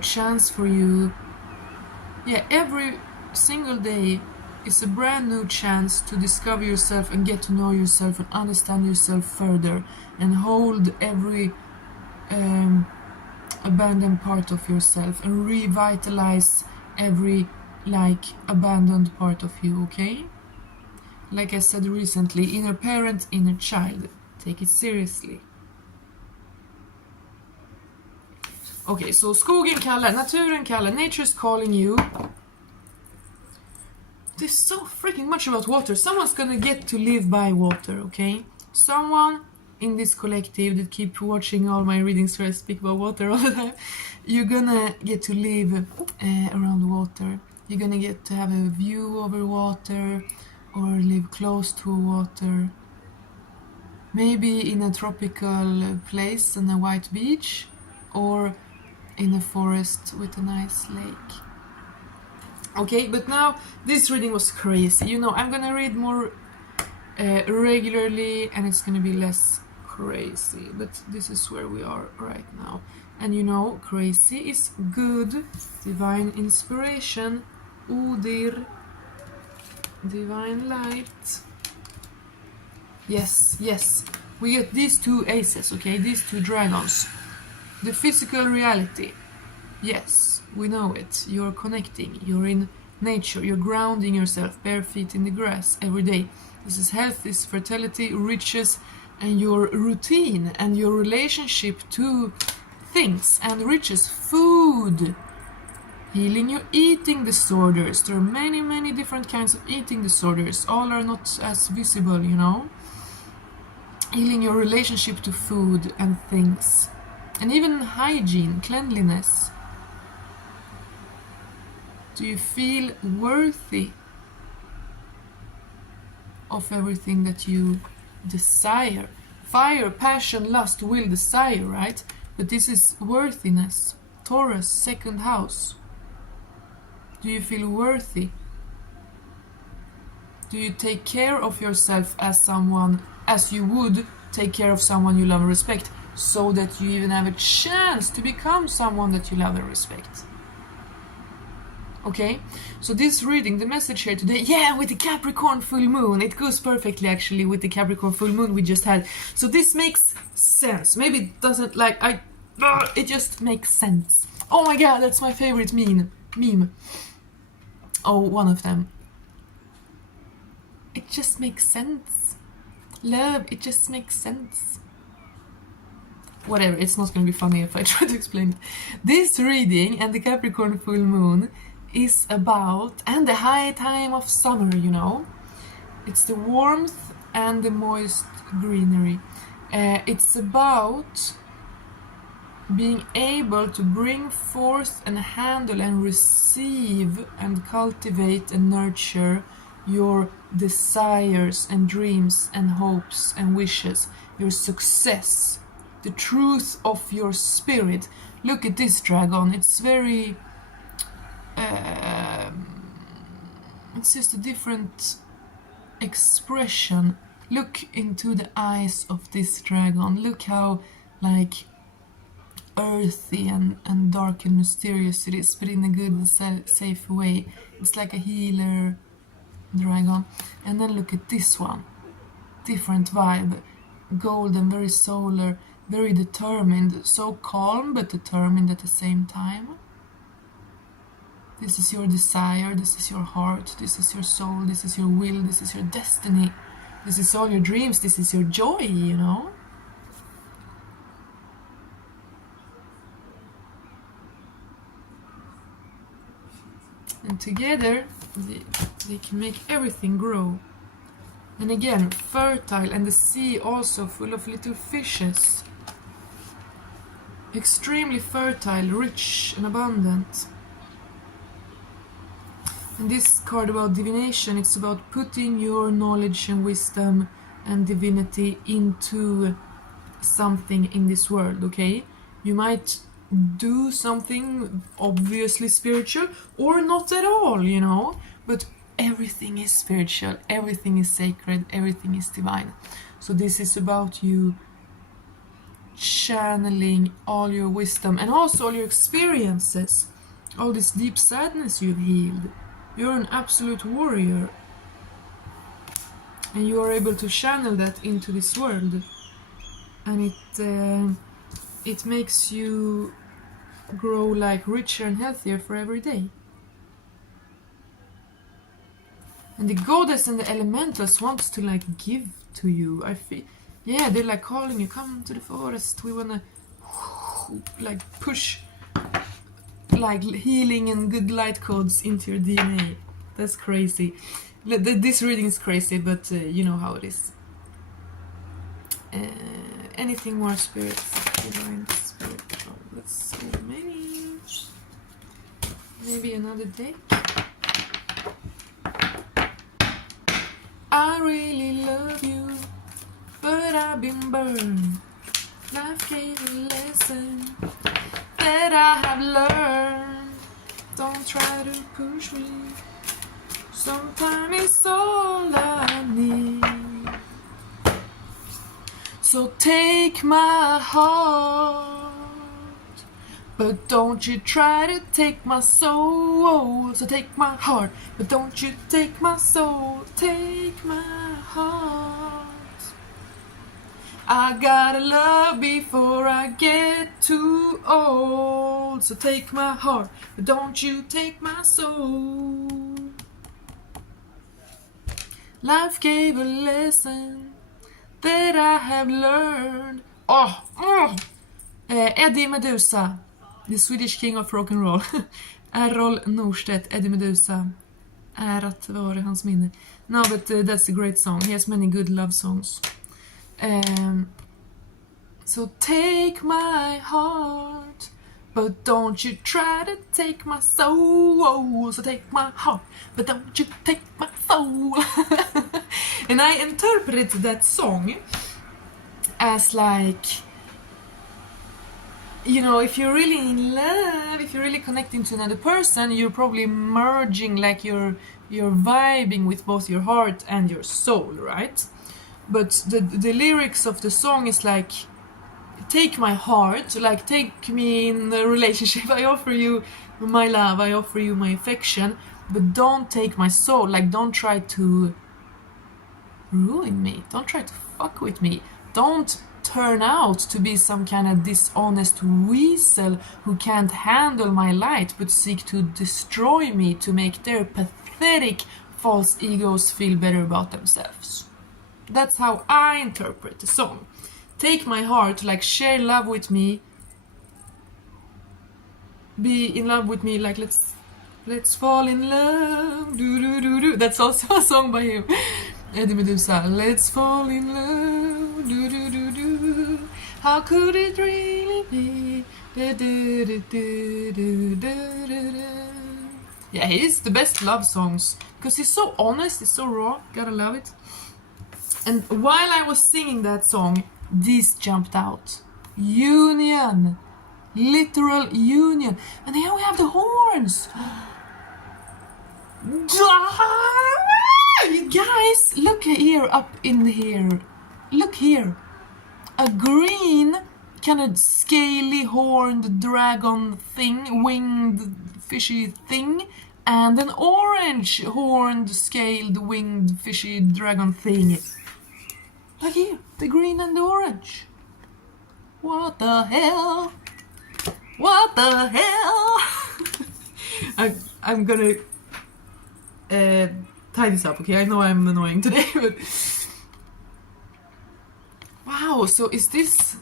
chance for you. Every single day is a brand new chance to discover yourself and get to know yourself and understand yourself further and hold every abandoned part of yourself and revitalize every like abandoned part of you, okay? Like I said recently, inner parent, inner child. Take it seriously. Okay, so skogen kallar, naturen kallar, nature's calling you. There's so freaking much about water. Someone's gonna get to live by water, okay? Someone in this collective that keep watching all my readings where I speak about water all the time, you're gonna get to live around water. You're gonna get to have a view over water or live close to water. Maybe in a tropical place on a white beach, or in a forest with a nice lake. Okay, but now this reading was crazy. You know, I'm gonna read more regularly and it's gonna be less crazy, but this is where we are right now. And you know, crazy is good. Divine inspiration, Udir, divine light. Yes, we get these two aces, okay, these two dragons. The physical reality, yes, we know it. You're connecting, you're in nature, you're grounding yourself bare feet in the grass every day. This is health, this is fertility, riches, and your routine and your relationship to things and riches, food, healing your eating disorders. There are many different kinds of eating disorders. All are not as visible, you know. Healing your relationship to food and things. And even hygiene, cleanliness. Do you feel worthy of everything that you desire? Fire, passion, lust, will, desire, right? But this is worthiness. Taurus, second house. Do you feel worthy? Do you take care of yourself as someone as you would take care of someone you love and respect, so that you even have a chance to become someone that you love and respect. Okay, so this reading, the message here today, yeah, with the Capricorn full moon, it goes perfectly actually with the Capricorn full moon we just had. So this makes sense. Maybe it doesn't, like, it just makes sense. Oh my god, that's my favorite meme. Oh, one of them. It just makes sense. Love, it just makes sense. Whatever, it's not gonna be funny if I try to explain it. This reading and the Capricorn full moon is about, and the high time of summer, you know. It's the warmth and the moist greenery. It's about being able to bring forth and handle and receive and cultivate and nurture your desires and dreams and hopes and wishes, your success, the truth of your spirit. Look at this dragon, it's very it's just a different expression. Look into the eyes of this dragon. Look how, like, earthy and dark and mysterious it is, but in a good and safe way. It's like a healer dragon. And then look at this one. Different vibe. Golden, very solar, very determined. So calm but determined at the same time. This is your desire, this is your heart, this is your soul, this is your will, this is your destiny, this is all your dreams, this is your joy, you know? And together, they can make everything grow. And again, fertile, and the sea also full of little fishes. Extremely fertile, rich and abundant. And this card about divination, it's about putting your knowledge and wisdom and divinity into something in this world, okay? You might do something obviously spiritual or not at all, you know? But everything is spiritual, everything is sacred, everything is divine. So this is about you channeling all your wisdom and also all your experiences, all this deep sadness you've healed. You're an absolute warrior, and you are able to channel that into this world, and it makes you grow like richer and healthier for every day. And the goddess and the elementals wants to like give to you. I feel, yeah, they're like calling you, come to the forest. We wanna like push like healing and good light codes into your DNA. That's crazy. This reading is crazy, but you know how it is. Anything more spirits? Divine spirit. Oh, that's so many. Maybe another day. I really love you, but I've been burned. Life gave a lesson that I have learned. Don't try to push me. Sometimes it's all I need. So take my heart, but don't you try to take my soul. So take my heart, but don't you take my soul. Take my heart. I gotta love before I get too old. So take my heart, but don't you take my soul. Life gave a lesson that I have learned. Eddie Meduza, the Swedish king of rock and roll. Errol Norstedt, Eddie Meduza. Ärat vare hans minne. No, but that's a great song. He has many good love songs. So take my heart, but don't you try to take my soul. So take my heart, but don't you take my soul. And I interpreted that song as like, you know, if you're really in love, if you're really connecting to another person, you're probably merging, like you're vibing with both your heart and your soul, right? but the lyrics of the song is like, take my heart, like take me in a relationship, I offer you my love, I offer you my affection, but don't take my soul, like don't try to ruin me, don't try to fuck with me, don't turn out to be some kind of dishonest weasel who can't handle my light but seek to destroy me to make their pathetic false egos feel better about themselves. That's how I interpret the song. Take my heart, like share love with me, be in love with me, like let's fall in love, do do do do. That's also a song by him, Eddie Medusa. Let's fall in love, do do do do. How could it really be? Da, da, da, da, da, da, da, da. Yeah, he's the best love songs because he's so honest, he's so raw. Gotta love it. And while I was singing that song, this jumped out. Union. Literal union. And here we have the horns. You guys, look here, up in here. Look here. A green, kind of scaly horned dragon thing, winged fishy thing, and an orange horned scaled winged fishy dragon thing. Like here, the green and the orange. What the hell? What the hell? I'm gonna tie this up, okay? I know I'm annoying today, but wow, so is this...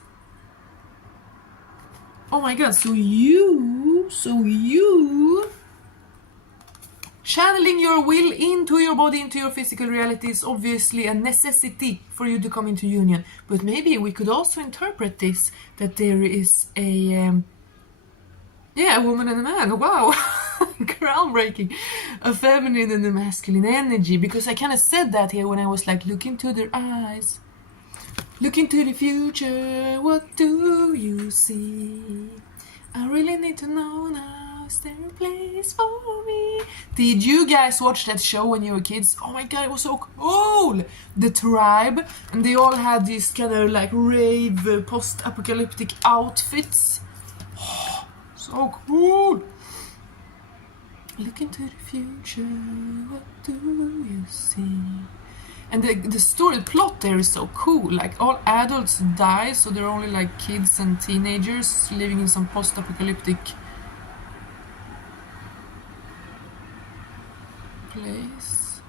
Oh my god, so you channeling your will into your body, into your physical reality is obviously a necessity for you to come into union. But maybe we could also interpret this, that there is a woman and a man. Wow. Groundbreaking. A feminine and a masculine energy. Because I kind of said that here when I was like, look into their eyes. Look into the future. What do you see? I really need to know now. Is there a place for me? Did you guys watch that show when you were kids? Oh my god, it was so cool! The Tribe, and they all had these kind of like rave post-apocalyptic outfits. Oh, so cool! Look into the future, what do you see? And the story plot there is so cool. Like all adults die, so they're only like kids and teenagers living in some post-apocalyptic place.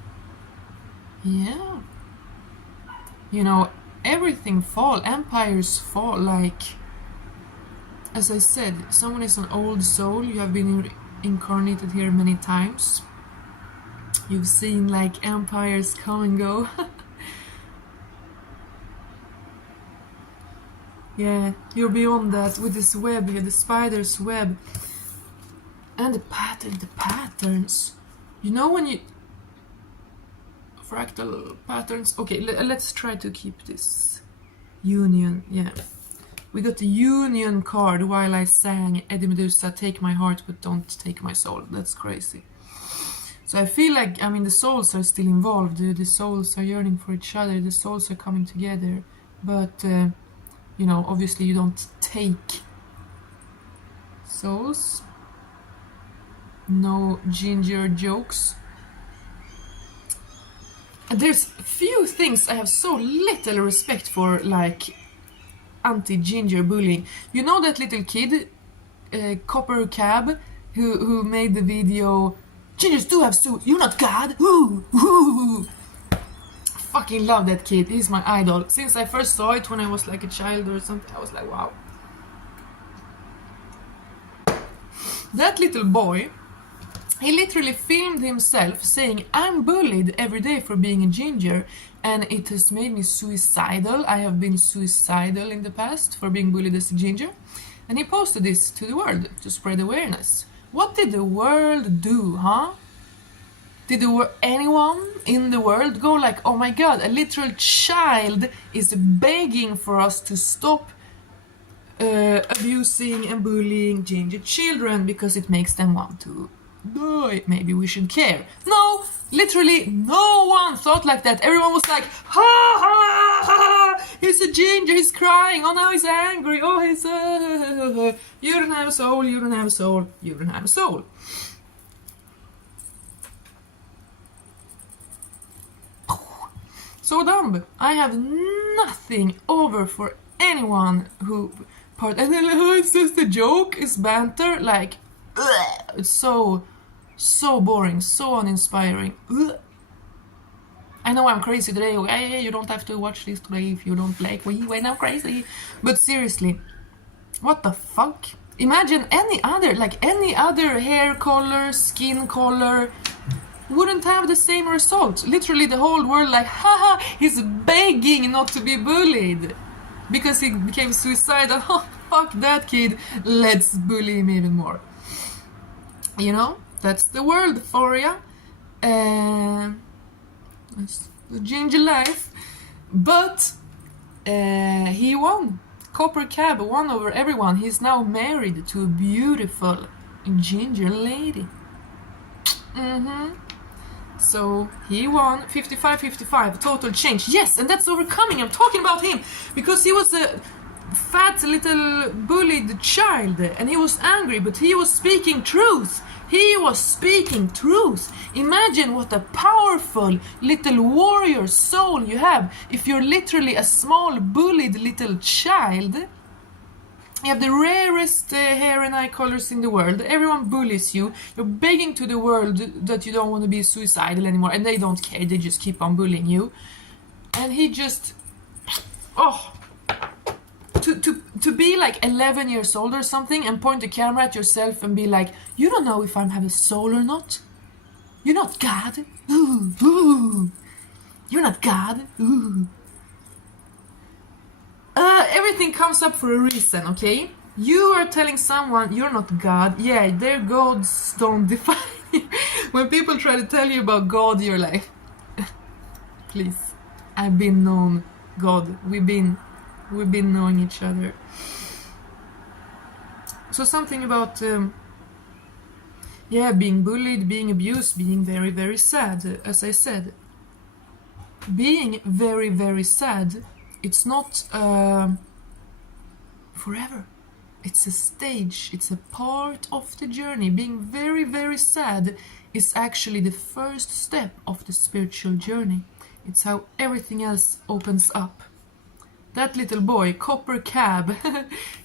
Yeah. You know, everything fall, empires fall, like, as I said, someone is an old soul, you have been incarnated here many times. You've seen like empires come and go. Yeah, you're beyond that with this web here, the spider's web. And the patterns. You know when you... Fractal patterns. Okay, let's try to keep this. Union, yeah. We got the union card while I sang Eddie Medusa, Take My Heart But Don't Take My Soul. That's crazy. So I feel like, I mean, the souls are still involved. The souls are yearning for each other. The souls are coming together. But, you know, obviously you don't take souls. No ginger jokes. And there's few things I have so little respect for, like anti-ginger bullying. You know that little kid, Copper Cab, who made the video, gingers do have suits, you're not God! Woo! Woo! Fucking love that kid, he's my idol. Since I first saw it when I was like a child or something, I was like, wow. That little boy, he literally filmed himself saying, I'm bullied every day for being a ginger, and it has made me suicidal. I have been suicidal in the past for being bullied as a ginger. And he posted this to the world to spread awareness. What did the world do, huh? Did anyone in the world go like, oh my god, a literal child is begging for us to stop abusing and bullying ginger children because it makes them want to die. Maybe we should care. No, literally no one thought like that. Everyone was like, ha ha ha, he's a ginger, he's crying, oh now he's angry, oh he's you don't have a soul, you don't have a soul, you don't have a soul. So dumb. I have nothing over for anyone who part, and then oh, it's just a joke, it's banter, like ugh, it's so boring, so uninspiring. Ugh. I know I'm crazy today. Hey, you don't have to watch this today if you don't like when I'm crazy. But seriously, what the fuck? Imagine any other hair color, skin color wouldn't have the same result. Literally the whole world like, haha, he's begging not to be bullied because he became suicidal. Oh, fuck that kid, let's bully him even more. You know, that's the world for ya. That's the ginger life. But he won. Copper Cab won over everyone. He's now married to a beautiful ginger lady. So he won 55-55, total change. Yes, and that's overcoming. I'm talking about him because he was a fat little bullied child and he was angry, but he was speaking truth. He was speaking truth. Imagine what a powerful little warrior soul you have if you're literally a small bullied little child. You have the rarest hair and eye colors in the world. Everyone bullies you. You're begging to the world that you don't want to be suicidal anymore. And they don't care. They just keep on bullying you. And he just... Oh... To be like 11 years old or something and point the camera at yourself and be like, you don't know if I have a soul or not. You're not God. Ooh, ooh. You're not God. Ooh. Everything comes up for a reason, okay? You are telling someone you're not God. Yeah, their gods don't define you. When people try to tell you about God, you're like, please, I've been known God. We've been knowing each other. So something about being bullied, being abused, being very, very sad. As I said, being very, very sad, it's not forever. It's a stage, it's a part of the journey. Being very, very sad is actually the first step of the spiritual journey. It's how everything else opens up. That little boy, Copper Cab,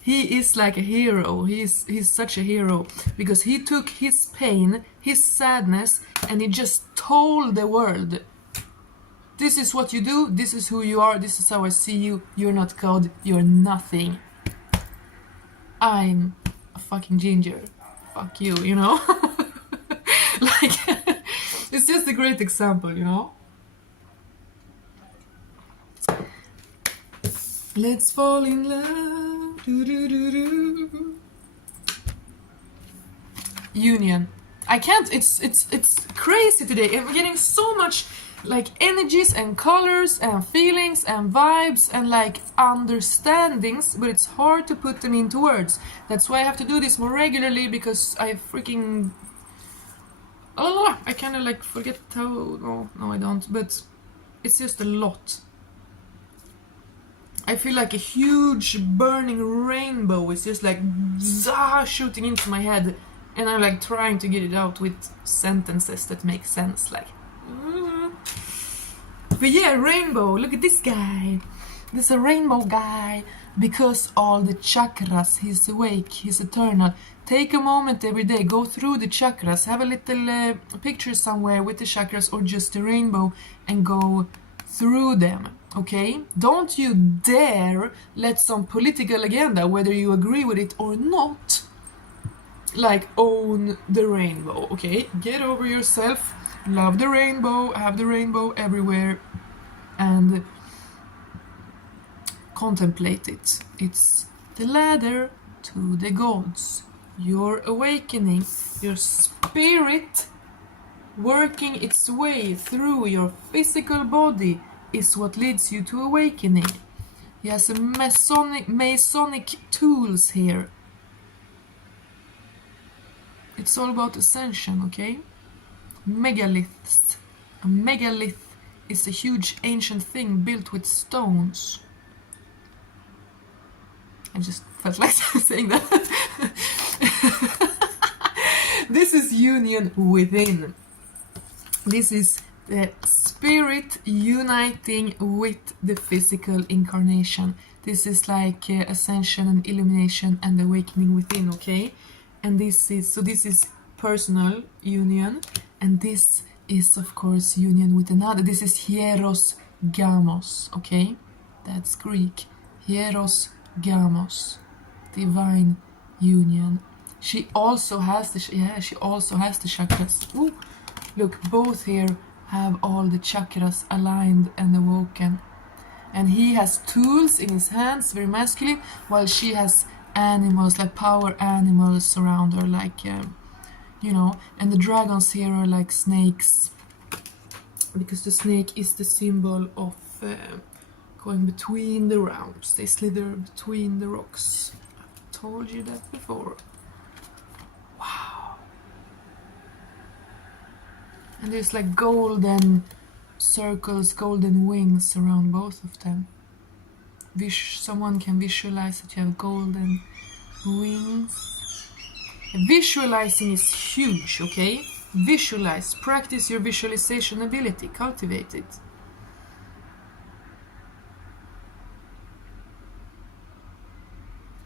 he is like a hero. He's such a hero because he took his pain, his sadness, and he just told the world, this is what you do, this is who you are, this is how I see you, you're not God, you're nothing. I'm a fucking ginger. Fuck you, you know? Like, it's just a great example, you know? Let's fall in love. Do, do, do, do. Union. I can't, it's crazy today. I'm getting so much like energies and colors and feelings and vibes and like understandings, but it's hard to put them into words. That's why I have to do this more regularly because I freaking... Oh, I kind of like forget how... No, I don't, but it's just a lot. I feel like a huge burning rainbow is just like shooting into my head, and I'm like trying to get it out with sentences that make sense, like. But yeah, rainbow, look at this guy. This is a rainbow guy because all the chakras, he's awake, he's eternal. Take a moment every day, go through the chakras, have a little picture somewhere with the chakras or just the rainbow and go through them. Okay? Don't you dare let some political agenda, whether you agree with it or not, like own the rainbow, okay? Get over yourself, love the rainbow, have the rainbow everywhere, and contemplate it. It's the ladder to the gods. Your awakening, your spirit working its way through your physical body is what leads you to awakening. He has a Masonic tools here. It's all about ascension, okay? Megaliths. A megalith is a huge ancient thing built with stones. I just felt like saying that. This is union within. This is the spirit uniting with the physical incarnation. This is like ascension and illumination and awakening within, okay? And this is personal union, and this is of course union with another. This is hieros gamos, okay? That's Greek. Hieros gamos, divine union. She also has the chakras. Ooh, look, both here have all the chakras aligned and awoken. And he has tools in his hands, very masculine, while she has animals, like power animals around her, like, you know, and the dragons here are like snakes, because the snake is the symbol of going between the realms. They slither between the rocks. I've told you that before. Wow. And there's like golden circles, golden wings around both of them. Someone can visualize that you have golden wings. Visualizing is huge, okay? Visualize, practice your visualization ability, cultivate it.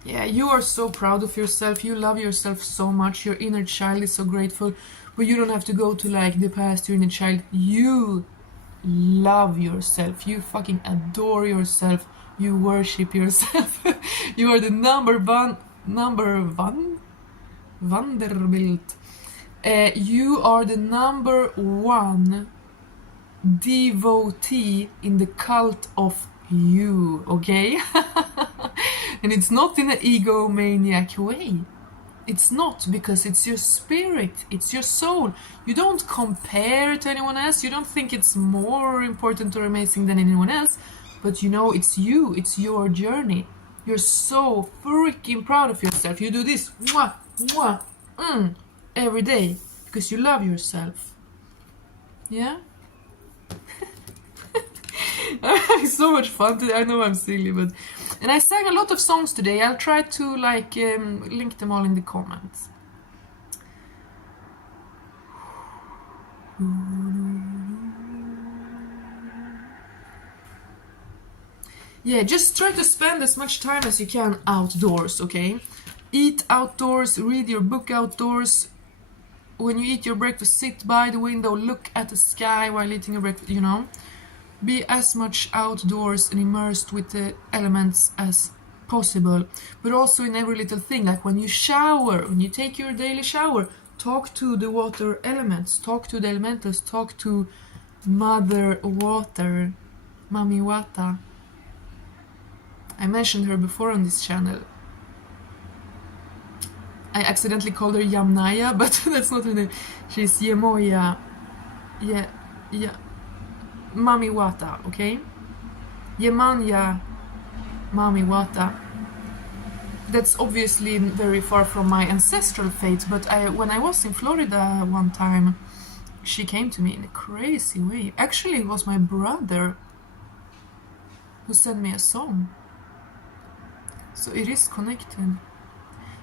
Yeah, you are so proud of yourself, you love yourself so much, your inner child is so grateful, but you don't have to go to like the past, your inner child. You love yourself, you fucking adore yourself, you worship yourself. You are the number one Vanderbilt. You are the number one devotee in the cult of you, okay? And it's not in an egomaniac way. It's not, because it's your spirit, it's your soul. You don't compare to anyone else, you don't think it's more important or amazing than anyone else, but you know it's you, it's your journey. You're so freaking proud of yourself. You do this mwah, mwah, every day because you love yourself. Yeah? I'm having so much fun today. I know I'm silly, but... And I sang a lot of songs today. I'll try to like link them all in the comments. Yeah, just try to spend as much time as you can outdoors, okay? Eat outdoors, read your book outdoors. When you eat your breakfast, sit by the window, look at the sky while eating your breakfast, you know? Be as much outdoors and immersed with the elements as possible. But also in every little thing, like when you shower, when you take your daily shower, talk to the water elements, talk to the elementals, talk to Mother Water, Mami Wata. I mentioned her before on this channel. I accidentally called her Yamnaya, but that's not her name. She's Yemoya. Yeah. Mami Wata, okay? Yemanya Mami Wata. That's obviously very far from my ancestral faith, but when I was in Florida one time, she came to me in a crazy way. Actually, it was my brother who sent me a song. So it is connected.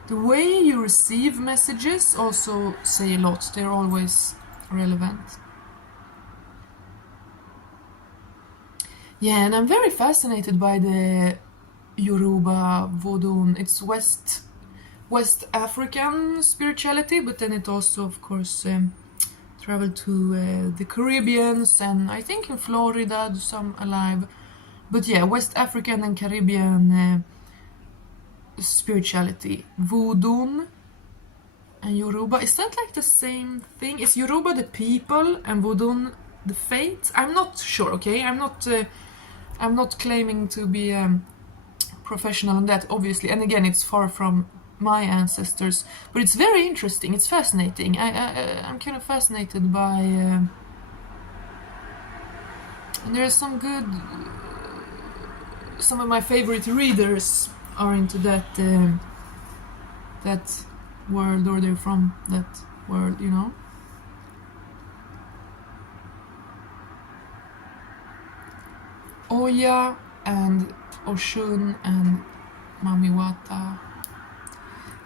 The way you receive messages also say a lot. They're always relevant. Yeah, and I'm very fascinated by the Yoruba Voodoo. It's West African spirituality, but then it also, of course, traveled to the Caribbeans, and I think in Florida, some alive. But yeah, West African and Caribbean spirituality. Voodoo and Yoruba, is that like the same thing? Is Yoruba the people and Voodoo the faith? I'm not sure, okay? I'm not claiming to be professional on that, obviously, and again, it's far from my ancestors, but it's very interesting, it's fascinating. I'm kind of fascinated by and there's some good some of my favorite readers are into that world, or they're from that world, you know. Oya and Oshun and Mamiwata.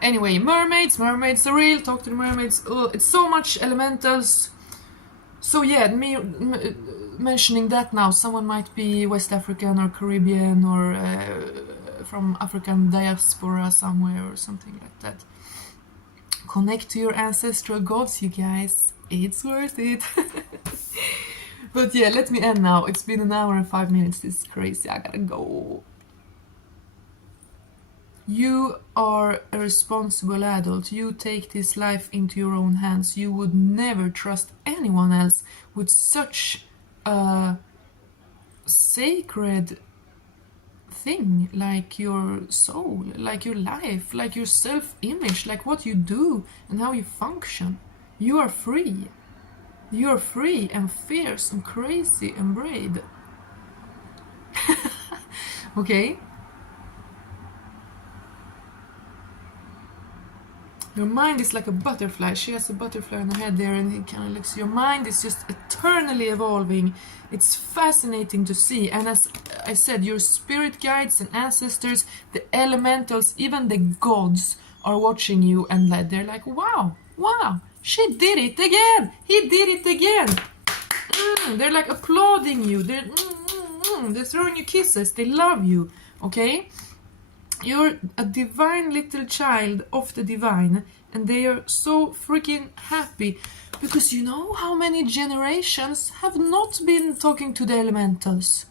Anyway, mermaids, the real, talk to the mermaids. It's so much elementals. So yeah, me mentioning that now, someone might be West African or Caribbean or from African diaspora somewhere or something like that. Connect to your ancestral gods, you guys. It's worth it. But yeah, let me end now. It's been 1 hour and 5 minutes. This is crazy. I gotta go. You are a responsible adult. You take this life into your own hands. You would never trust anyone else with such a sacred thing like your soul, like your life, like your self-image, like what you do and how you function. You are free. You are free and fierce and crazy and brave. Okay? Your mind is like a butterfly. She has a butterfly on her head there, and it kind of looks. Your mind is just eternally evolving. It's fascinating to see. And as I said, your spirit guides and ancestors, the elementals, even the gods are watching you, and like they're like, wow, wow, she did it again. He did it again. They're like applauding you. They're throwing you kisses. They love you. Okay. You're a divine little child of the divine, and they are so freaking happy because you know how many generations have not been talking to the elementals?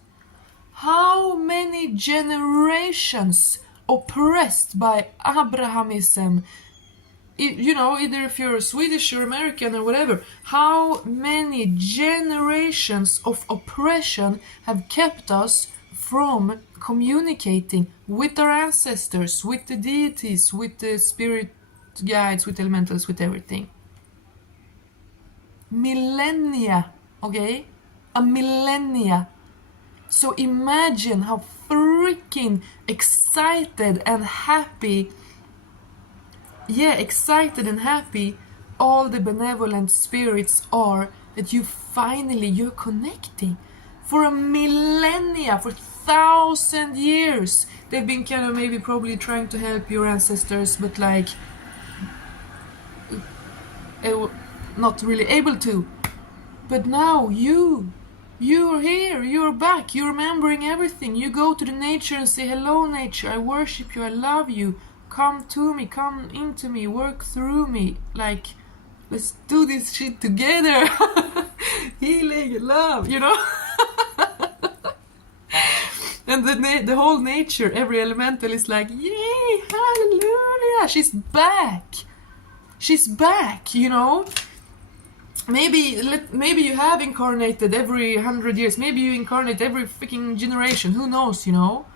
How many generations oppressed by Abrahamism? You know, either if you're Swedish or American or whatever, how many generations of oppression have kept us from communicating with our ancestors, with the deities, with the spirit guides, with elementals, with everything. Millennia, okay? A millennia. So imagine how freaking excited and happy, all the benevolent spirits are that you're connecting. For a millennia, for 1,000 years, they've been kind of maybe probably trying to help your ancestors, but like not really able to. But now you're here, you're back, you're remembering everything. You go to the nature and say, hello nature, I worship you, I love you, come to me, come into me, work through me, like let's do this shit together. Healing and love, you know. And the whole nature, every elemental is like, yay, hallelujah, she's back, you know. Maybe you have incarnated every 100 years, maybe you incarnate every freaking generation, who knows, you know.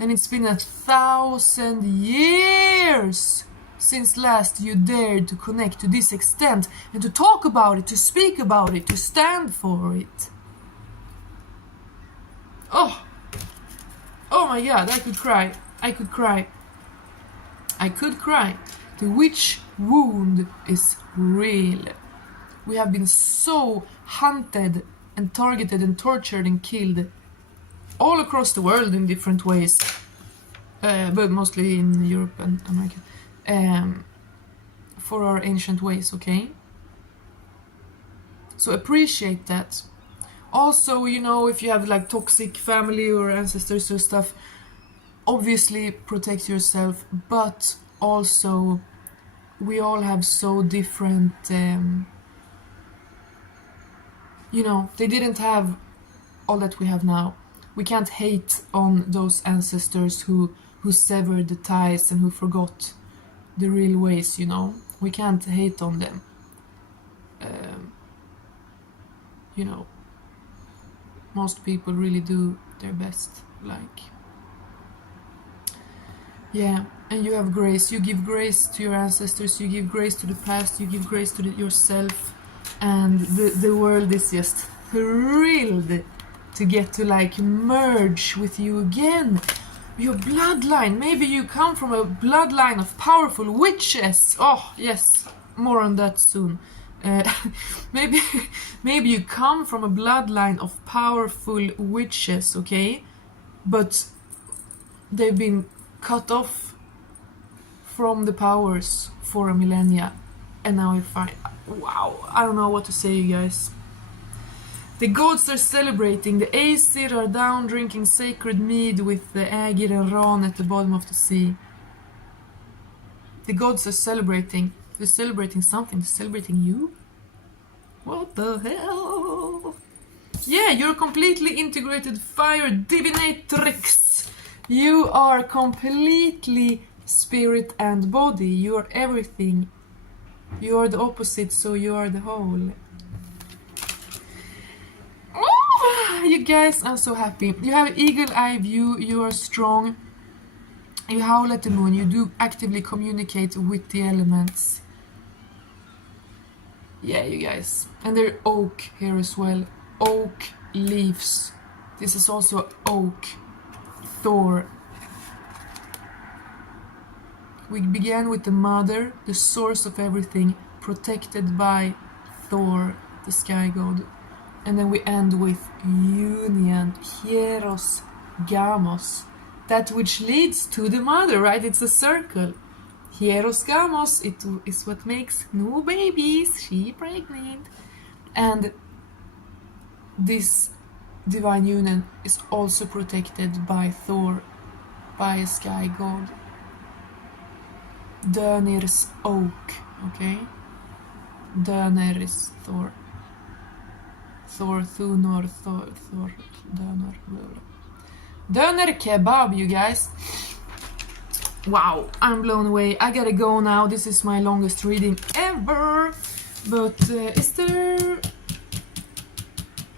And it's been 1,000 years since last you dared to connect to this extent and to talk about it, to speak about it, to stand for it. Oh my god, I could cry. The witch wound is real. We have been so hunted and targeted and tortured and killed all across the world in different ways, but mostly in Europe and America, for our ancient ways, okay? So appreciate that. Also, you know, if you have like toxic family or ancestors or stuff, obviously protect yourself, but also we all have so different, you know, they didn't have all that we have now. We can't hate on those ancestors who severed the ties and who forgot the real ways, you know. We can't hate on them. You know, most people really do their best, like, yeah. And you have grace. You give grace to your ancestors, you give grace to the past, you give grace to yourself, and the world is just thrilled to get to like merge with you again. Your bloodline. Maybe you come from a bloodline of powerful witches. Oh, yes. More on that soon. Maybe, maybe you come from a bloodline of powerful witches, okay? But they've been cut off from the powers for a millennia. And now we find... Wow, I don't know what to say, you guys. The gods are celebrating. The Aesir are down drinking sacred mead with the Aegir and Ran at the bottom of the sea. The gods are celebrating. They're celebrating something. They're celebrating you? What the hell? Yeah, you're completely integrated fire divinatrix. You are completely spirit and body. You are everything. You are the opposite, so you are the whole. You guys, I'm so happy. You have eagle eye view, you are strong. You howl at the moon, you do actively communicate with the elements. Yeah, you guys. And there are oak here as well. Oak leaves. This is also oak. Thor. We began with the mother, the source of everything, protected by Thor, the sky god. And then we end with union, hieros, gamos, that which leads to the mother, right? It's a circle. Hieros gamos, it is what makes new babies, she pregnant. And this divine union is also protected by Thor, by a sky god. Dönir's oak, okay? Dönir is Thor. Thor, Thunor, Thor, Dönor, Döner kebab, you guys. Wow, I'm blown away. I gotta go now. This is my longest reading ever. But is there...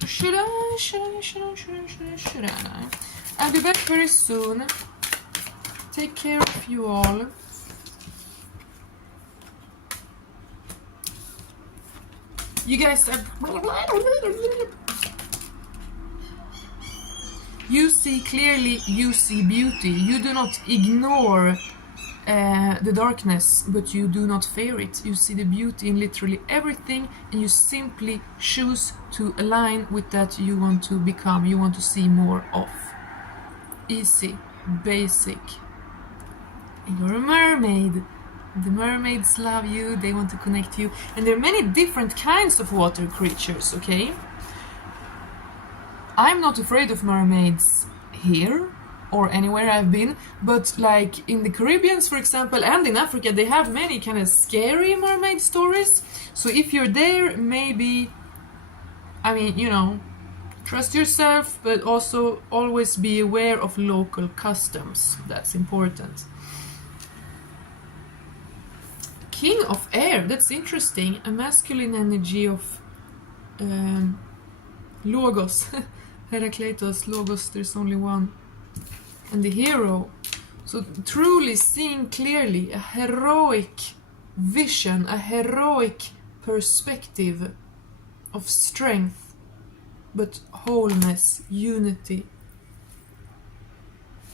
Should I? I'll be back very soon. Take care of you all. You guys have... You see clearly, you see beauty. You do not ignore the darkness, but you do not fear it. You see the beauty in literally everything, and you simply choose to align with that you want to become, you want to see more of. Easy, basic. You're a mermaid. The mermaids love you, they want to connect you. And there are many different kinds of water creatures, okay? I'm not afraid of mermaids here or anywhere I've been, but like in the Caribbean, for example, and in Africa, they have many kind of scary mermaid stories. So if you're there, maybe, I mean, you know, trust yourself, but also always be aware of local customs. That's important. King of Air, that's interesting. A masculine energy of Logos. Heracleitos, Logos, there's only one. And the hero. So truly seeing clearly, a heroic vision, a heroic perspective of strength, but wholeness, unity.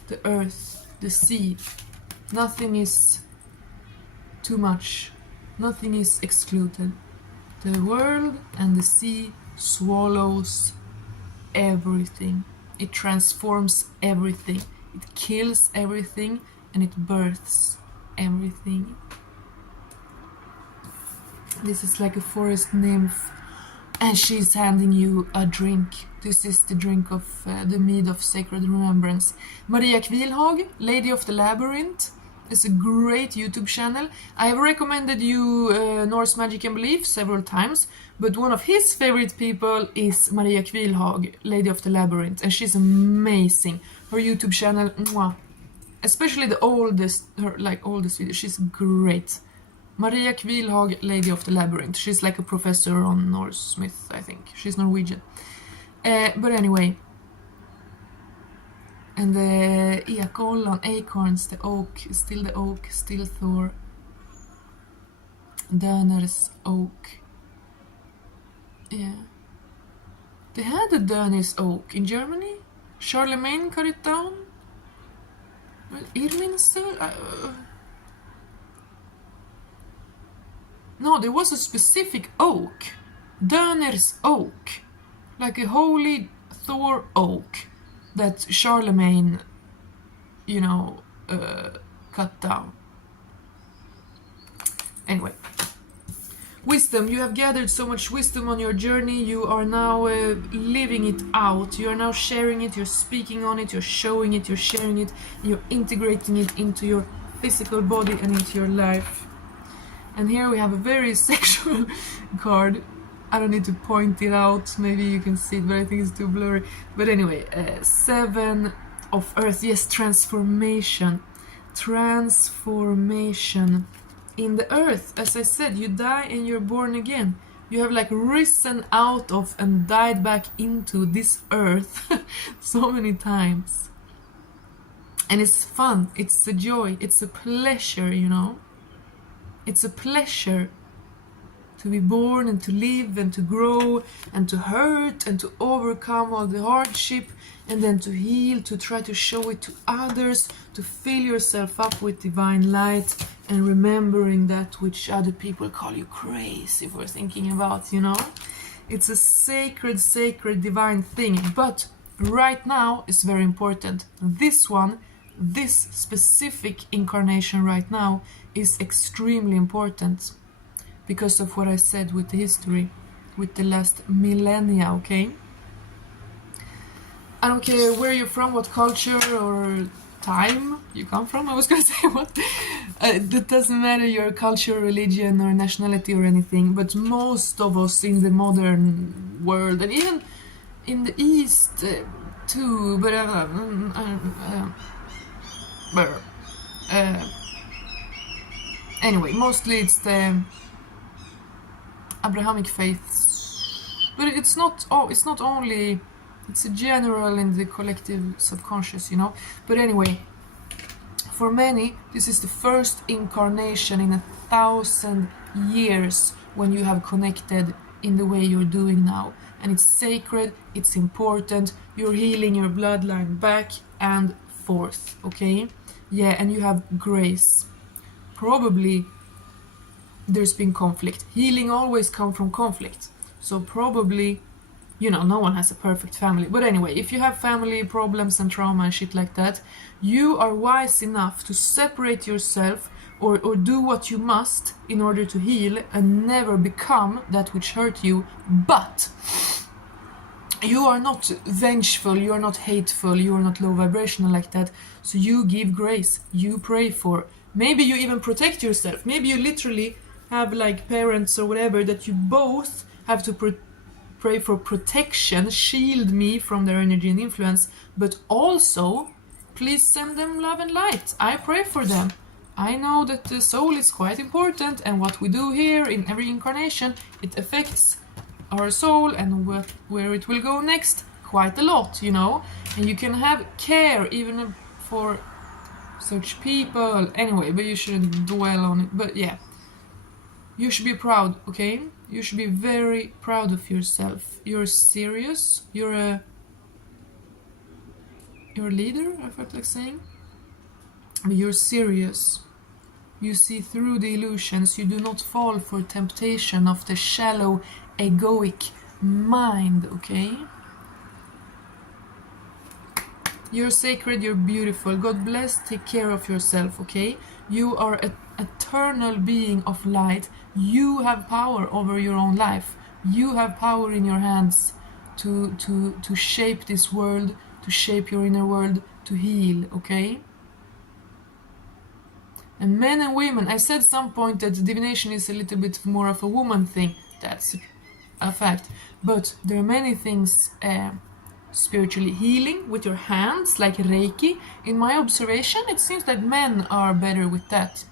The earth, the sea. Nothing is too much. Nothing is excluded. The world and the sea swallows everything. It transforms everything. It kills everything and it births everything. This is like a forest nymph and she's handing you a drink. This is the drink of the mead of sacred remembrance. Maria Kvilhag, Lady of the Labyrinth. It's a great YouTube channel. I have recommended you Norse Magic and Belief several times, but one of his favorite people is Maria Kvilhag, Lady of the Labyrinth, and she's amazing. Her YouTube channel, mwah. Especially the oldest, her like oldest video, she's great. Maria Kvilhag, Lady of the Labyrinth. She's like a professor on Norse myth, I think. She's Norwegian. But anyway. And the ekollan, acorns, the oak, still Thor. Dönir's oak. Yeah. They had a Dönir's oak in Germany. Charlemagne cut it down. Irminster? No, there was a specific oak. Döner's oak. Like a holy Thor oak that Charlemagne, cut down. Anyway. Wisdom. You have gathered so much wisdom on your journey. You are now living it out. You are now sharing it. You're speaking on it. You're showing it. You're sharing it. You're integrating it into your physical body and into your life. And here we have a very sexual card. I don't need to point it out. Maybe you can see it, but I think it's too blurry. But anyway, 7 of Earth. Yes, transformation. Transformation. In the earth, as I said, you die and you're born again. You have like risen out of and died back into this earth so many times. And it's fun, it's a joy, it's a pleasure, It's a pleasure to be born and to live and to grow and to hurt and to overcome all the hardship and then to heal, to try to show it to others, to fill yourself up with divine light and remembering that which other people call you crazy for thinking about, It's a sacred, divine thing. But right now is very important. This specific incarnation right now is extremely important because of what I said with the history, with the last millennia, okay? I don't care where you're from, what culture or time you come from. I was gonna say what. That doesn't matter your culture, religion, or nationality or anything. But most of us in the modern world, and even in the East too. But anyway, mostly it's the Abrahamic faiths. But it's not. Oh, it's not only. It's a general in the collective subconscious, But anyway, for many, this is the first incarnation in 1,000 years when you have connected in the way you're doing now. And it's sacred, it's important, you're healing your bloodline back and forth, okay? Yeah, and you have grace. Probably there's been conflict. Healing always comes from conflict. So probably no one has a perfect family. But anyway, if you have family problems and trauma and shit like that, you are wise enough to separate yourself or do what you must in order to heal and never become that which hurt you. But you are not vengeful, you are not hateful, you are not low vibrational like that. So you give grace, you pray for. Maybe you even protect yourself. Maybe you literally have like parents or whatever that you both have to pray for protection, shield me from their energy and influence, but also please send them love and light. I pray for them. I know that the soul is quite important and what we do here in every incarnation, it affects our soul and where it will go next quite a lot, and you can have care even for such people. Anyway, but you shouldn't dwell on it. But yeah, you should be proud, okay? You should be very proud of yourself. You're serious. You're a leader, I felt like saying. But you're serious. You see through the illusions. You do not fall for temptation of the shallow, egoic mind, okay? You're sacred, you're beautiful. God bless, take care of yourself, okay? You are an eternal being of light. You have power over your own life. You have power in your hands to shape this world, to shape your inner world, to heal, okay? And men and women, I said at some point that divination is a little bit more of a woman thing. That's a fact. But there are many things spiritually healing with your hands, like Reiki. In my observation, it seems that men are better with that.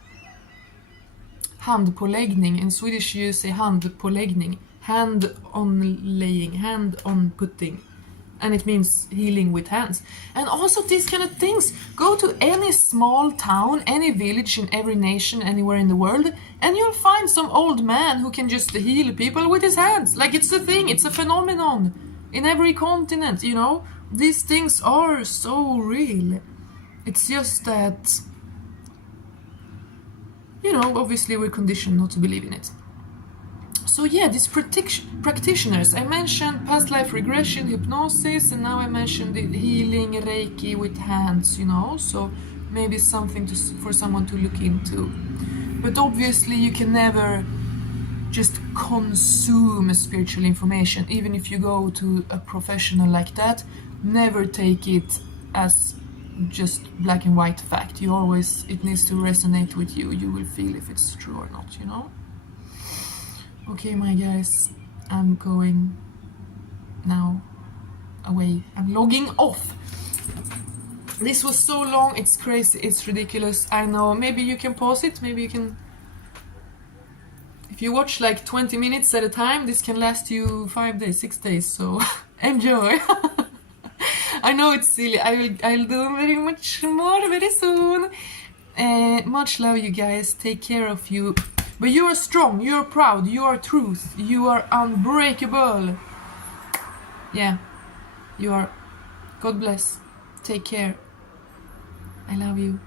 Handpåläggning. In Swedish you say handpåläggning. Hand on laying, hand on putting. And it means healing with hands. And also these kind of things. Go to any small town, any village in every nation, anywhere in the world, and you'll find some old man who can just heal people with his hands. Like it's a thing, it's a phenomenon. In every continent, These things are so real. It's just that, you know, obviously we're conditioned not to believe in it. So yeah, these practitioners, I mentioned past life regression, hypnosis, and now I mentioned the healing Reiki with hands, you know, so maybe something for someone to look into. But obviously you can never just consume spiritual information. Even if you go to a professional like that, never take it as just black and white fact. You always, it needs to resonate with you. You will feel if it's true or not, you know? Okay, my guys, I'm going now away. I'm logging off. This was so long, it's crazy, it's ridiculous. I know, maybe you can pause it, maybe you can... If you watch like 20 minutes at a time, this can last you 5 days, 6 days, so enjoy. I know it's silly, I'll do very much more very soon. Much love, you guys, take care of you. But you are strong, you are proud, you are truth, you are unbreakable. Yeah, you are. God bless. Take care. I love you.